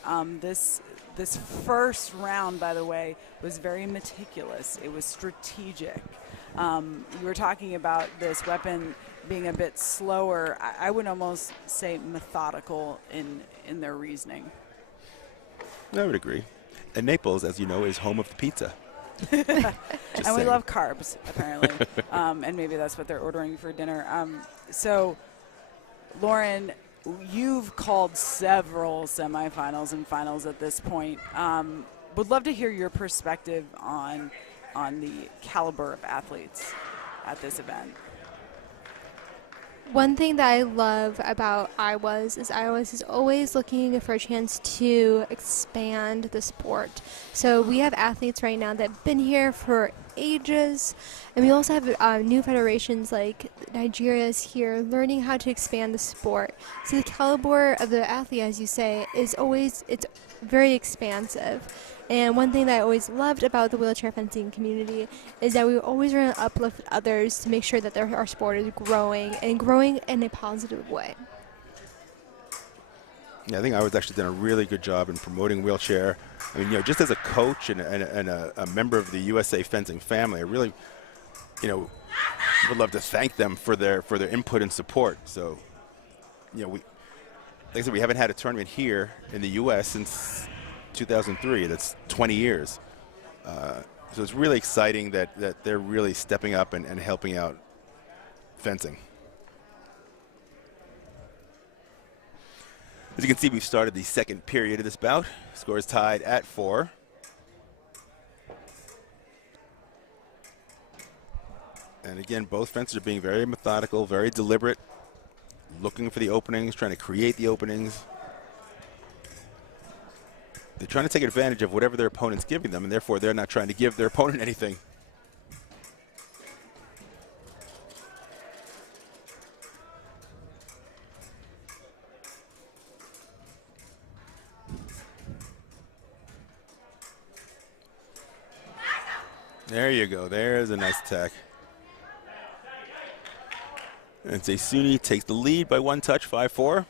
This first round, by the way, was very meticulous. It was strategic. You were talking about this weapon being a bit slower. I would almost say methodical in their reasoning. I would agree. And Naples, as you know, is home of the pizza. And we love carbs, apparently. And maybe that's what they're ordering for dinner. So, Lauren, you've called several semifinals and finals at this point. Would love to hear your perspective on the caliber of athletes at this event. One thing that I love about IWAS is always looking for a chance to expand the sport. So we have athletes right now that have been here for ages, and we also have new federations like Nigeria's here learning how to expand the sport. So the caliber of the athlete, as you say, it's very expansive. And one thing that I always loved about the wheelchair fencing community is that we always want to uplift others to make sure that our sport is growing in a positive way. Yeah, I think I was actually done a really good job in promoting wheelchair. I mean, just as a coach and a member of the USA fencing family, I really, would love to thank them for their input and support. So, like I said, we haven't had a tournament here in the U.S. since 2003. That's 20 years. So it's really exciting that they're really stepping up and helping out fencing. As you can see, we've started the second period of this bout. Score is tied at 4. And again, both fencers are being very methodical, very deliberate. looking for the openings, trying to create the openings. They're trying to take advantage of whatever their opponent's giving them, and therefore they're not trying to give their opponent anything. There you go. There's a nice attack. And Seisuni takes the lead by 1 touch, 5-4.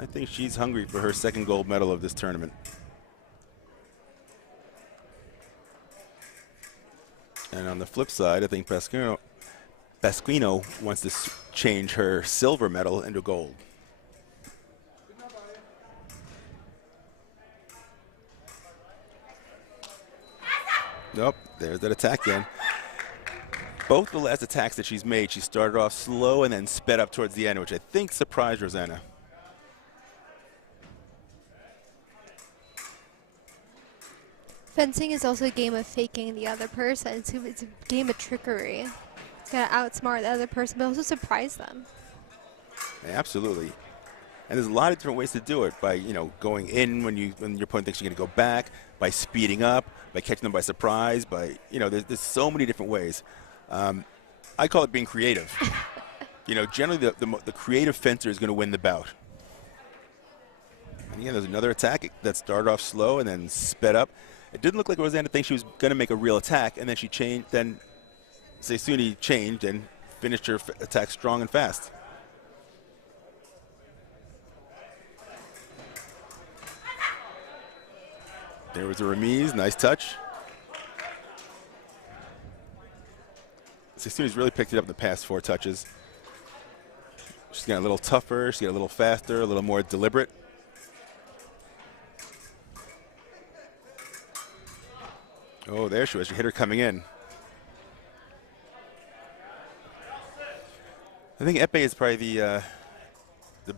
I think she's hungry for her second gold medal of this tournament. And on the flip side, I think Pasquino wants to change her silver medal into gold. Nope, there's that attack again. Both the last attacks that she's made, she started off slow and then sped up towards the end, which I think surprised Rosanna. Fencing is also a game of faking the other person. It's a game of trickery. It's got to outsmart the other person, but also surprise them. Yeah, absolutely. And there's a lot of different ways to do it, by going in when your opponent thinks you're going to go back, by speeding up, by catching them by surprise, by there's so many different ways. I call it being creative. Generally the creative fencer is going to win the bout. And again, there's another attack that started off slow and then sped up. It didn't look like Rosanna think she was going to make a real attack, and then she changed. Then Seisuni changed and finished her attack strong and fast. There was a remise, nice touch. Seisuni's really picked it up in the past 4 touches. She's getting a little tougher, she's getting a little faster, a little more deliberate. Oh, there she was. She hit her coming in. I think Epee is probably the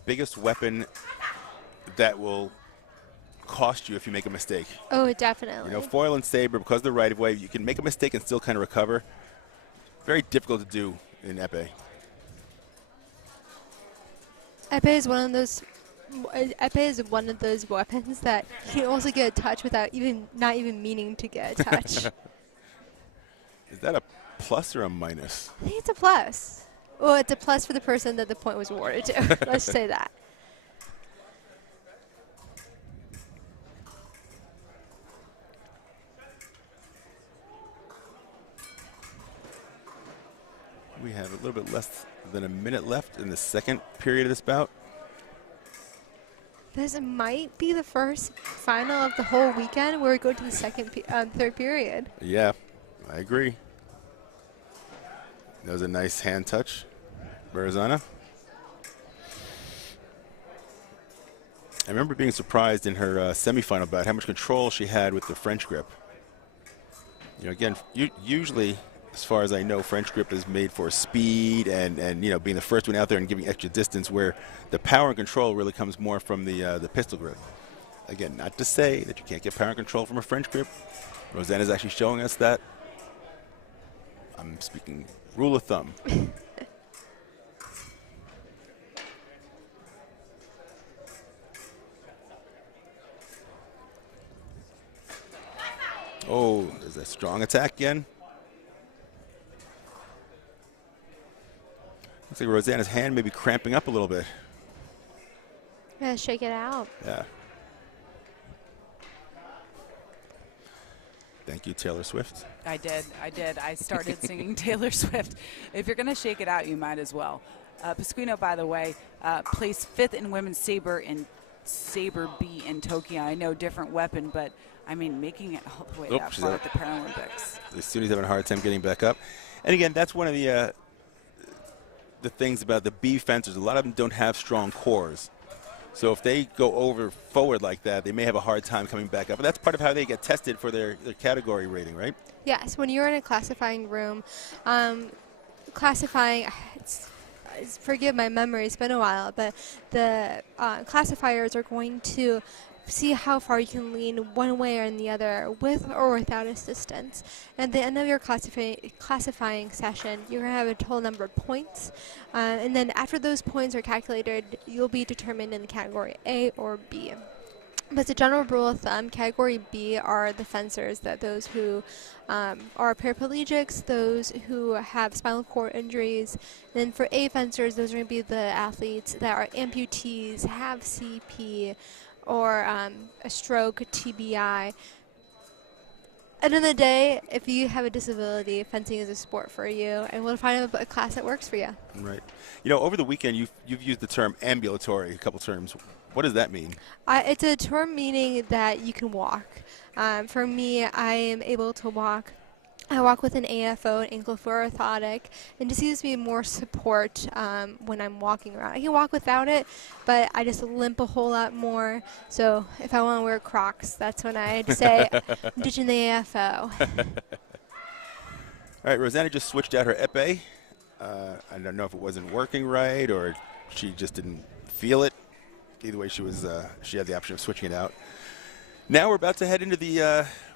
biggest weapon that will cost you if you make a mistake. Oh, definitely. Foil and saber, because they're right of way, you can make a mistake and still kind of recover. Very difficult to do in Epee. Epee is one of those weapons that you can also get a touch without not even meaning to get a touch. Is that a plus or a minus? I think it's a plus. Well, it's a plus for the person that the point was awarded to. Let's say that. We have a little bit less than a minute left in the second period of this bout. This might be the first final of the whole weekend where we go to the third period. Yeah, I agree. That was a nice hand touch, Barazana. I remember being surprised in her semifinal bout how much control she had with the French grip. Again, usually, as far as I know, French grip is made for speed and being the first one out there and giving extra distance, where the power and control really comes more from the pistol grip. Again, not to say that you can't get power and control from a French grip. Rosanna's actually showing us that. I'm speaking rule of thumb. Oh, there's a strong attack again. Looks like Rosanna's hand may be cramping up a little bit. Yeah, shake it out. Yeah. Thank you, Taylor Swift. I did. I started singing Taylor Swift. If you're going to shake it out, you might as well. Pasquino, by the way, placed 5th in women's saber in Saber B in Tokyo. I know different weapon, but I mean, making it all the way that far at the Paralympics. Seisuni's having a hard time getting back up. And again, that's one of the things about the B fencers. A lot of them don't have strong cores. So if they go forward like that, they may have a hard time coming back up. But that's part of how they get tested for their category rating, right? Yes, when you're in a classifying room, classifying, forgive my memory, it's been a while, but the classifiers are going to see how far you can lean one way or the other with or without assistance. At the end of your classifying session, you're going to have a total number of points. And then after those points are calculated, you'll be determined in the category A or B. But as a general rule of thumb, category B are the fencers, those who are paraplegics, those who have spinal cord injuries. Then for A fencers, those are going to be the athletes that are amputees, have CP, or a stroke, TBI. At the end of the day, if you have a disability, fencing is a sport for you, and we'll find a class that works for you. Right. You know, over the weekend, you've used the term ambulatory a couple terms. What does that mean? It's a term meaning that you can walk. For me, I am able to walk. I walk with an AFO, an ankle foot orthotic, and just gives me more support when I'm walking around. I can walk without it, but I just limp a whole lot more. So if I want to wear Crocs, that's when I'd say I'm ditching the AFO. All right, Rosanna just switched out her epee. I don't know if it wasn't working right or she just didn't feel it. Either way, she had the option of switching it out. Now we're about to head into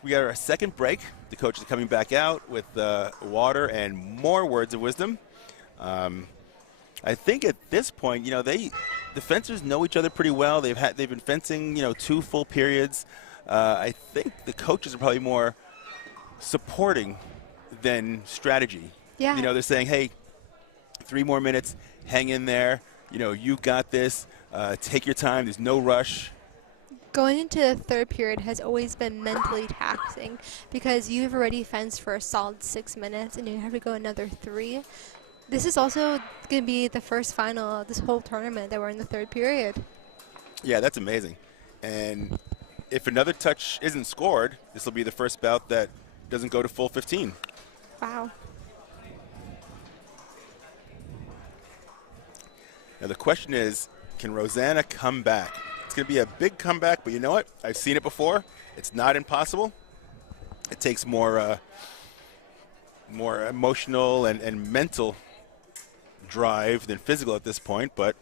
we got our second break. The coaches are coming back out with water and more words of wisdom. I think at this point, you know, the fencers know each other pretty well. They've been fencing, you know, 2 full periods. I think the coaches are probably more supporting than strategy. Yeah. You know, they're saying, hey, 3 more minutes, hang in there. You know, you got this. Take your time. There's no rush. Going into the third period has always been mentally taxing because you've already fenced for a solid 6 minutes and you have to go another 3. This is also going to be the first final of this whole tournament that we're in the third period. Yeah, that's amazing. And if another touch isn't scored, this will be the first bout that doesn't go to full 15. Wow. Now the question is, can Rosanna come back? It's going to be a big comeback, but you know what? I've seen it before. It's not impossible. It takes more emotional and mental drive than physical at this point, but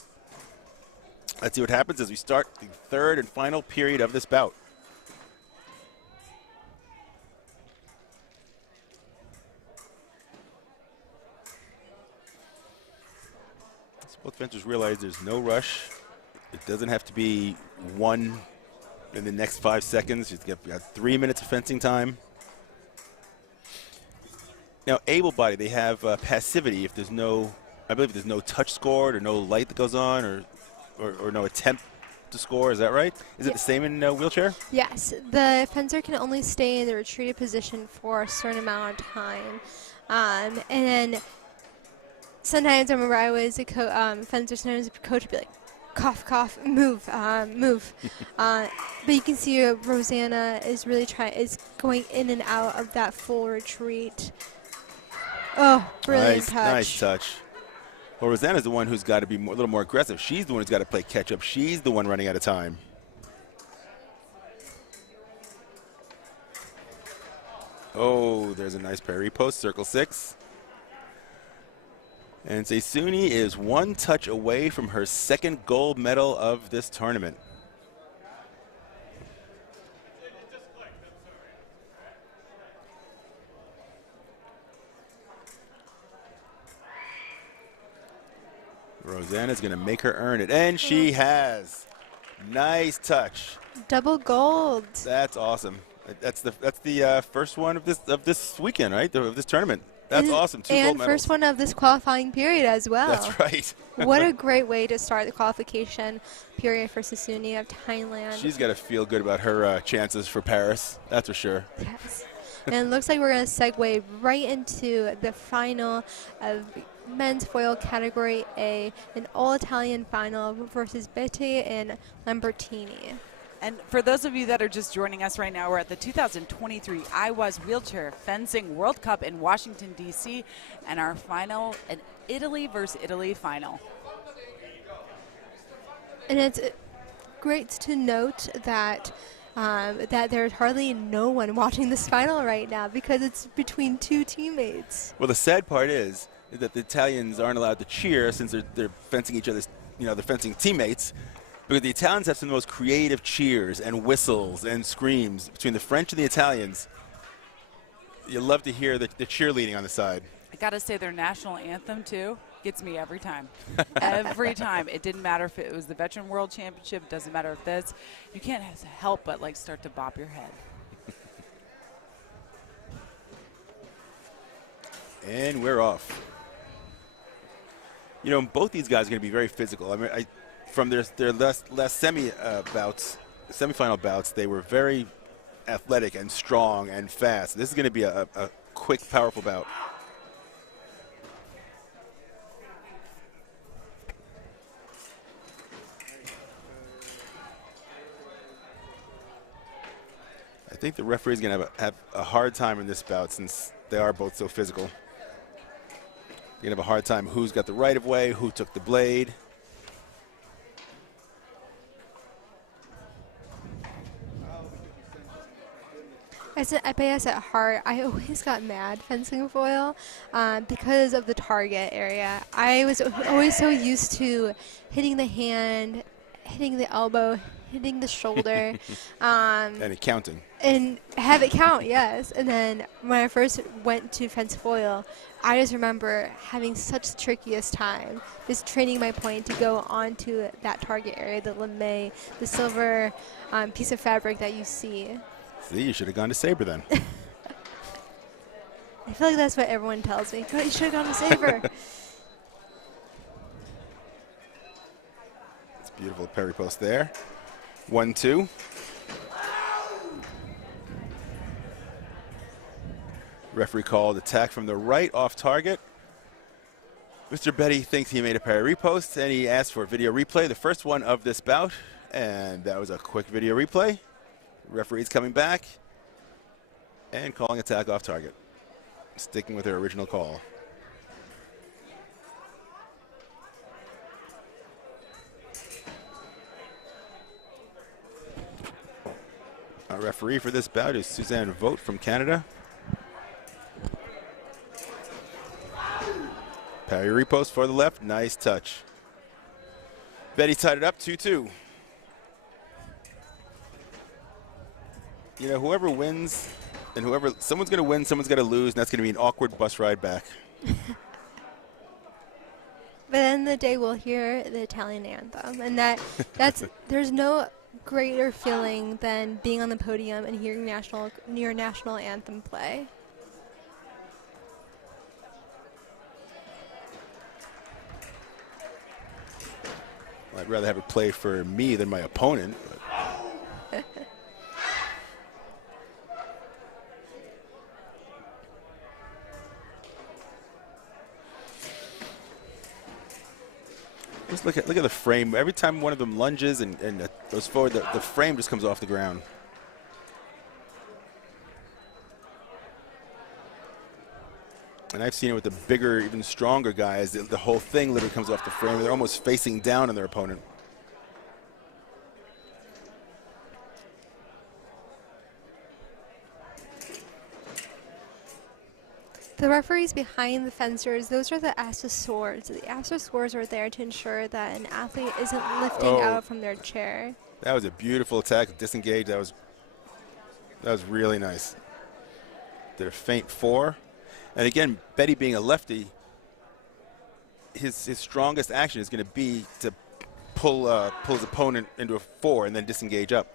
let's see what happens as we start the third and final period of this bout. Both fencers realize there's no rush. It doesn't have to be one in the next 5 seconds. You've got 3 minutes of fencing time. Now, able-bodied, they have passivity if there's no, I believe there's no touch scored or no light that goes on or no attempt to score. Is that right? Is it the same in wheelchair? Yes. The fencer can only stay in the retreated position for a certain amount of time. And then sometimes I remember I was a fencer, sometimes the coach would be like, cough, cough, move, move. But you can see Rosanna is really is going in and out of that full retreat. Oh, brilliant touch. Nice touch. Well, Rosanna's the one who's got to be a little more aggressive. She's the one who's got to play catch up. She's the one running out of time. Oh, there's a nice parry post, circle 6. And Seisuni is 1 touch away from her second gold medal of this tournament. Rosanna's going to make her earn it, and she has. Nice touch. Double gold. That's awesome. That's the first one of this weekend, right? Of this tournament. That's awesome. 2 gold medals. And first one of this qualifying period as well. That's right. What a great way to start the qualification period for Seisuni of Thailand. She's got to feel good about her chances for Paris. That's for sure. Yes. And it looks like we're going to segue right into the final of men's foil category A, an all-Italian final versus Epee and Lambertini. And for those of you that are just joining us right now, we're at the 2023 IWAS Wheelchair Fencing World Cup in Washington, D.C., and our final, an Italy versus Italy final. And it's great to note that that there's hardly no one watching this final right now because it's between 2 teammates. Well, the sad part is that the Italians aren't allowed to cheer since they're fencing each other's, they're fencing teammates. Because the Italians have some of the most creative cheers and whistles and screams. Between the French and the Italians, you love to hear the cheerleading on the side. I got to say their national anthem, too, gets me every time. Every time. It didn't matter if it was the Veteran World Championship. It doesn't matter if this. You can't help but, like, start to bop your head. And we're off. You know, both these guys are going to be very physical. I mean, from their last semifinal bouts, they were very athletic and strong and fast. This is going to be a quick, powerful bout. I think the referee is going to have a hard time in this bout since they are both so physical. You're going to have a hard time who's got the right of way, who took the blade. As an Epee at heart, I always got mad fencing foil because of the target area. I was always so used to hitting the hand, hitting the elbow, hitting the shoulder. And it counting. And have it count, yes. And then when I first went to fence foil, I just remember having such the trickiest time just training my point to go onto that target area, the lame, the silver piece of fabric that you see. See, you should have gone to saber then. I feel like that's what everyone tells me. You should have gone to saber. It's beautiful parry post there. 1-2. Referee called attack from the right off target. Mr. Betty thinks he made a parry post, and he asked for a video replay, the first one of this bout, and that was a quick video replay. Referee's coming back and calling attack off target, sticking with their original call. Our referee for this bout is Suzanne Vogt from Canada. Parry repost for the left, nice touch. Betty tied it up, 2-2. You know, whoever wins, and someone's going to win, someone's going to lose, and that's going to be an awkward bus ride back. But then the day we'll hear the Italian anthem, and there's no greater feeling than being on the podium and hearing your national anthem play. I'd rather have it play for me than my opponent. Just look at the frame. Every time one of them lunges and goes forward, the frame just comes off the ground. And I've seen it with the bigger, even stronger guys. The whole thing literally comes off the frame. They're almost facing down on their opponent. The referees behind the fencers, those are the accessors. The accessors are there to ensure that an athlete isn't lifting out from their chair. That was a beautiful attack, disengaged. That was really nice. Did a feint 4. And again, Betty being a lefty, his strongest action is going to be to pull his opponent into a 4 and then disengage up.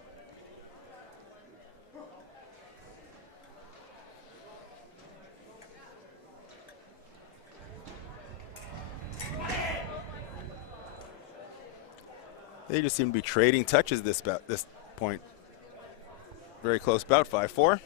They just seem to be trading touches this point. Very close bout, 5-4.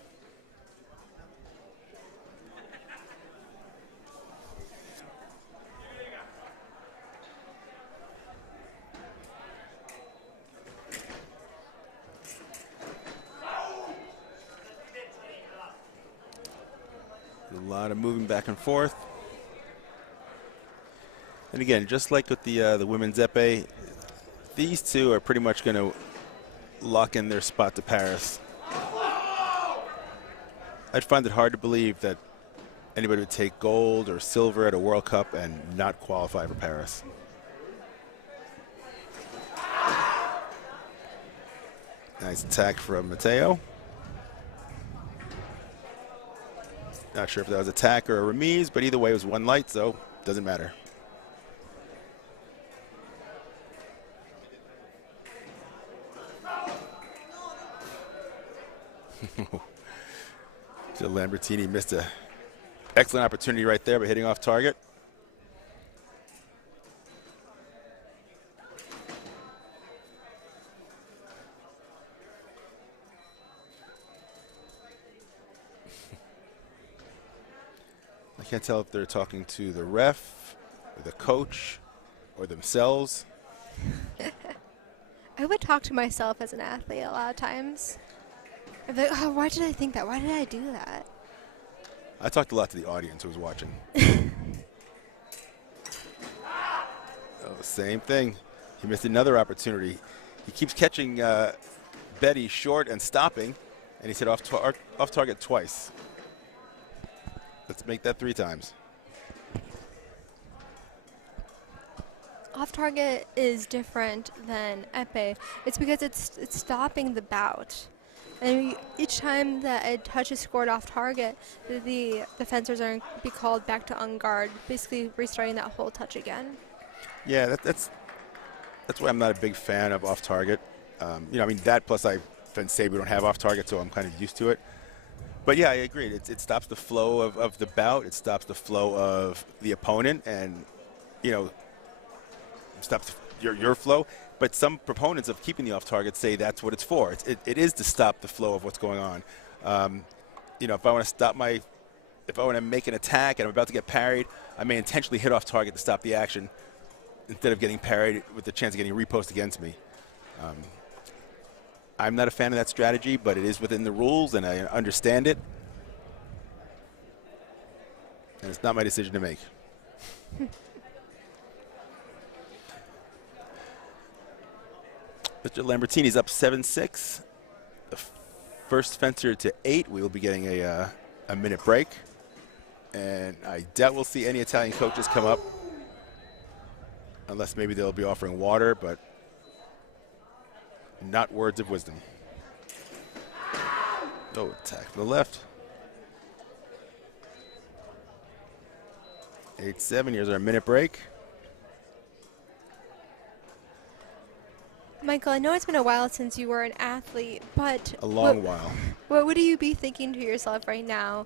A lot of moving back and forth. And again, just like with the women's epee, these two are pretty much going to lock in their spot to Paris. I'd find it hard to believe that anybody would take gold or silver at a World Cup and not qualify for Paris. Nice attack from Mateo. Not sure if that was attack or a remise, but either way it was one light, so doesn't matter. So Lambertini missed an excellent opportunity right there by hitting off target. I can't tell if they're talking to the ref, or the coach, or themselves. I would talk to myself as an athlete a lot of times. I'd be like, oh, why did I think that? Why did I do that? I talked a lot to the audience who was watching. Oh, same thing. He missed another opportunity. He keeps catching Betty short and stopping, and he's hit off target twice. Let's make that 3 times. Off target is different than epee. It's because it's stopping the bout. And each time that a touch is scored off target, the fencers are be called back to on guard, basically restarting that whole touch again. Yeah, that's why I'm not a big fan of off target. You know, I mean that plus I fence we don't have off target, so I'm kind of used to it. But yeah, I agree. It stops the flow of the bout. It stops the flow of the opponent, and you know, stops your flow. But some proponents of keeping the off target say that's what it's for. It is to stop the flow of what's going on. You know, if I want to make an attack and I'm about to get parried, I may intentionally hit off target to stop the action instead of getting parried with the chance of getting a repost against me. I'm not a fan of that strategy, but it is within the rules, and I understand it. And it's not my decision to make. Mr. Lambertini's up 7-6. The first fencer to 8. We will be getting a minute break. And I doubt we'll see any Italian coaches come up. Unless maybe they'll be offering water, but not words of wisdom. Oh, attack from the left. 8-7, here's our minute break. Michael, I know it's been a while since you were an athlete, but A long while. What would you be thinking to yourself right now,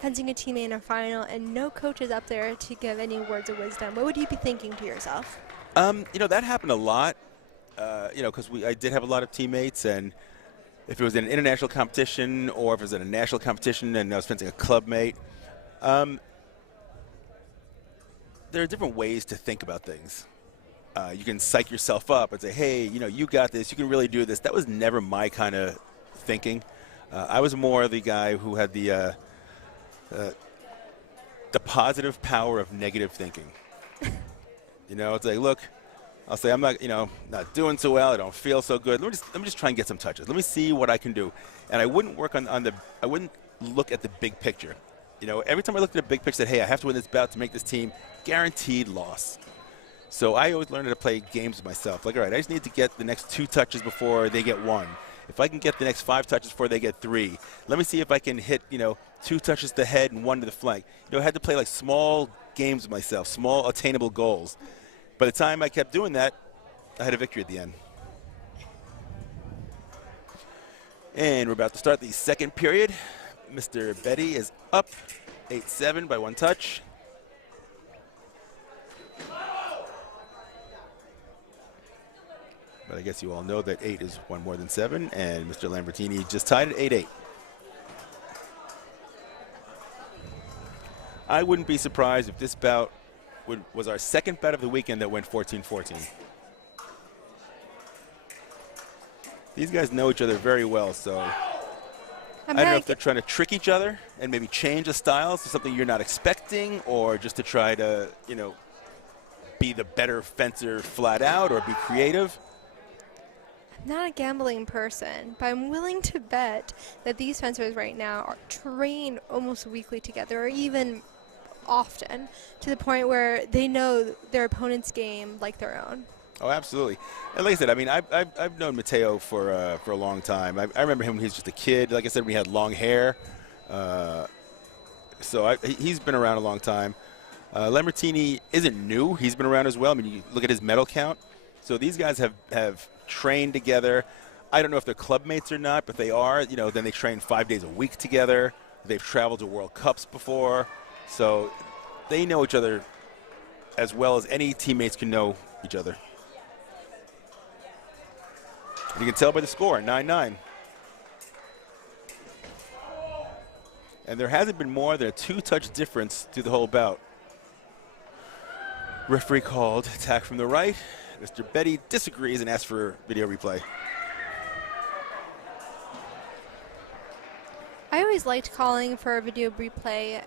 fencing a teammate in a final and no coaches up there to give any words of wisdom? What would you be thinking to yourself? You know, that happened a lot. You know, because I did have a lot of teammates, and if it was in an international competition or if it was in a national competition and I was fencing a club mate, there are different ways to think about things. You can psych yourself up and say, hey, you know, you got this, you can really do this. That was never my kind of thinking. I was more the guy who had the positive power of negative thinking. You know, it's like, look, I'll say I'm not, you know, not doing so well. I don't feel so good. Let me just try and get some touches. Let me see what I can do. And I wouldn't work I wouldn't look at the big picture. You know, every time I looked at the big picture, I said, hey, I have to win this bout to make this team, guaranteed loss. So I always learned how to play games with myself. Like, all right, I just need to get the next 2 touches before they get 1. If I can get the next 5 touches before they get 3, let me see if I can hit, you know, 2 touches to the head and 1 to the flank. You know, I had to play like small games with myself, small attainable goals. By the time I kept doing that, I had a victory at the end. And we're about to start the second period. Mr. Betty is up 8-7 by 1 touch. But I guess you all know that 8 is 1 more than 7, and Mr. Lambertini just tied at 8-8. I wouldn't be surprised if this bout was our second bout of the weekend that went 14-14. These guys know each other very well, so I don't know if they're trying to trick each other and maybe change the styles to something you're not expecting, or just to try to, you know, be the better fencer flat out or be creative. I'm not a gambling person, but I'm willing to bet that these fencers right now are trained almost weekly together, or even often, to the point where they know their opponent's game like their own. Oh, absolutely. And like I said, I mean, I've known Matteo for a long time. I remember him when he was just a kid. Like I said, when he had long hair. So he's been around a long time. Lambertini isn't new. He's been around as well. I mean, you look at his medal count. So these guys have trained together. I don't know if they're club mates or not, but they are. You know, then they train 5 days a week together. They've traveled to World Cups before. So they know each other as well as any teammates can know each other. You can tell by the score, 9-9. And there hasn't been more than a 2-touch difference through the whole bout. Referee called attack from the right. Mr. Betty disagrees and asks for video replay. I always liked calling for a video replay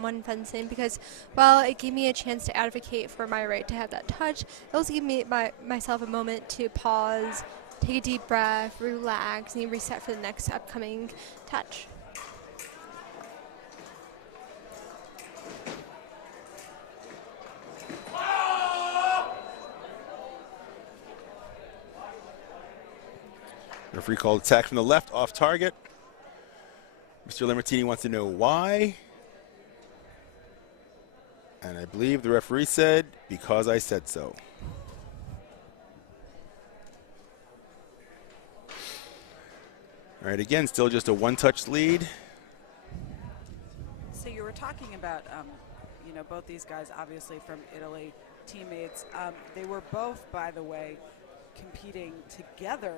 when fencing because, well, it gave me a chance to advocate for my right to have that touch. It also gave me myself a moment to pause, take a deep breath, relax, and reset for the next upcoming touch. Referee called attack from the left, off target. Mr. Lambertini wants to know why. And I believe the referee said, because I said so. All right, again, still just a 1-touch lead. So you were talking about, you know, both these guys, obviously from Italy, teammates. They were both, by the way, competing together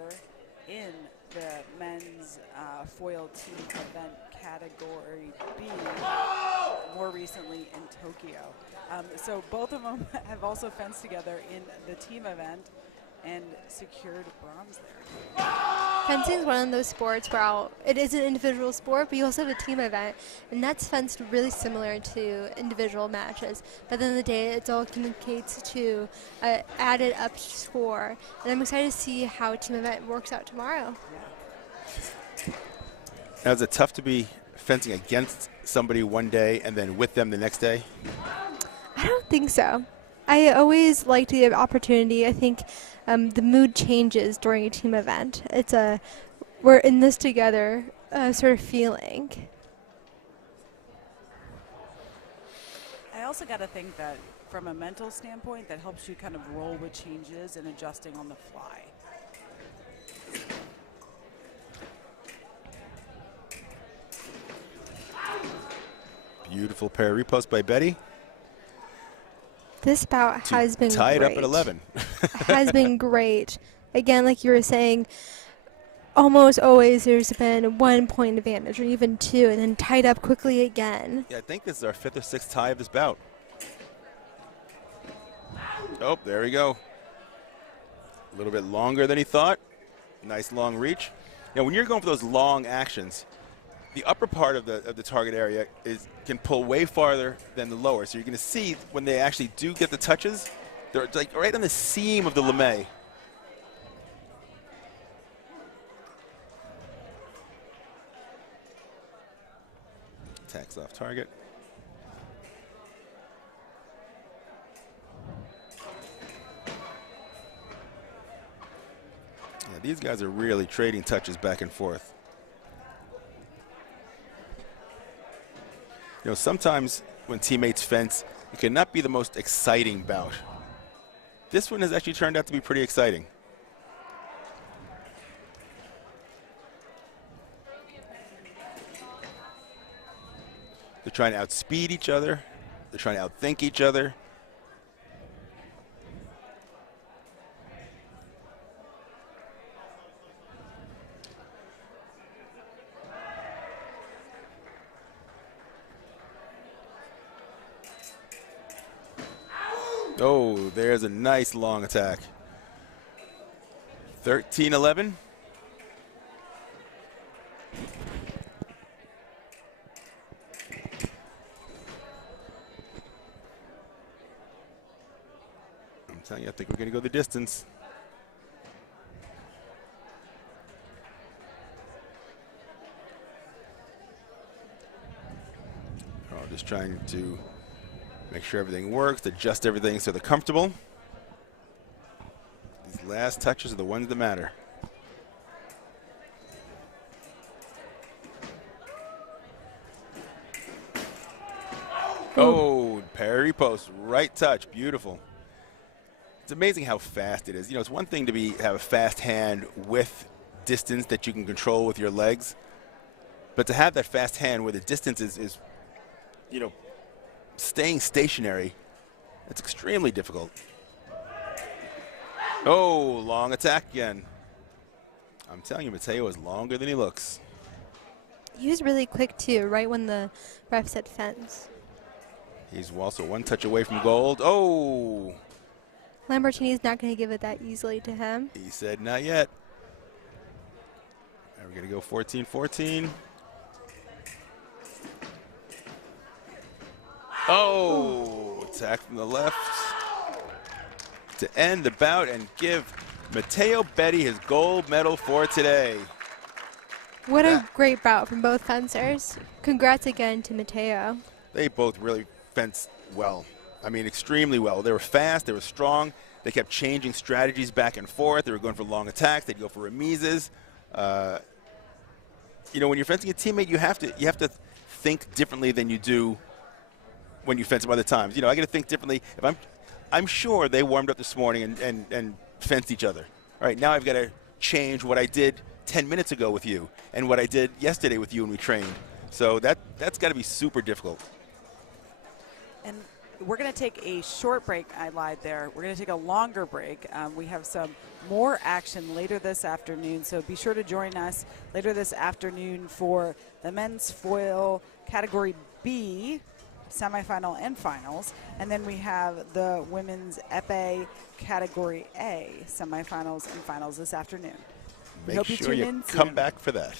in the men's foil team event category B, more recently in Tokyo. So both of them have also fenced together in the team event and secured bronze there. Fencing is one of those sports where it is an individual sport, but you also have a team event, and that's fenced really similar to individual matches. But at the end of the day, it all communicates to an added up score, and I'm excited to see how team event works out tomorrow. Yeah. Now, is it tough to be fencing against somebody one day and then with them the next day? I don't think so. I always like the opportunity. I think the mood changes during a team event. It's we're in this together sort of feeling. I also got to think that from a mental standpoint, that helps you kind of roll with changes and adjusting on the fly. Beautiful pair repost by Betty. This bout has been tied great. up at 11. Has been great. Again, like you were saying, almost always there's been 1 point advantage or even 2 and then tied up quickly again. Yeah, I think this is our 5th or 6th tie of this bout. Oh, there we go. A little bit longer than he thought. Nice long reach. Now, when you're going for those long actions, the upper part of the target area can pull way farther than the lower. So you're going to see when they actually do get the touches, they're like right on the seam of the lame. Attacks off target. Yeah, these guys are really trading touches back and forth. You know, sometimes when teammates fence, it cannot be the most exciting bout. This one has actually turned out to be pretty exciting. They're trying to outspeed each other. They're trying to outthink each other. Oh, there's a nice long attack. 13-11. I'm telling you, I think we're going to go the distance. Oh, just trying to make sure everything works, adjust everything so they're comfortable. last touches are the ones that matter. Oh, parry post, right touch, beautiful. It's amazing how fast it is. You know, it's one thing to have a fast hand with distance that you can control with your legs, but to have that fast hand where the distance is you know, staying stationary, it's extremely difficult. Oh, long attack again. I'm telling you, Mateo is longer than he looks. He was really quick, too, right when the ref said fence. He's also one touch away from gold. Oh! Lamborghini's not going to give it that easily to him. He said not yet. Now we're going to go 14-14. Oh! Attack from the left to end the bout and give Mateo Betty his gold medal for today. What a great bout from both fencers. Congrats again to Mateo. They both really fenced well. I mean, extremely well. They were fast. They were strong. They kept changing strategies back and forth. They were going for long attacks. They'd go for remises. You know, when you're fencing a teammate, you have to think differently than you do when you fence them other times. You know, I got to think differently. If I'm sure they warmed up this morning and fenced each other. All right, now I've got to change what I did 10 minutes ago with you and what I did yesterday with you when we trained. So that's got to be super difficult. And we're going to take a short break. I lied there. We're going to take a longer break. We have some more action later this afternoon, so be sure to join us later this afternoon for the men's foil category B semifinal and finals, and then we have the women's Epee category A semifinals and finals this afternoon. We Make hope sure you tune you in come soon. back for that.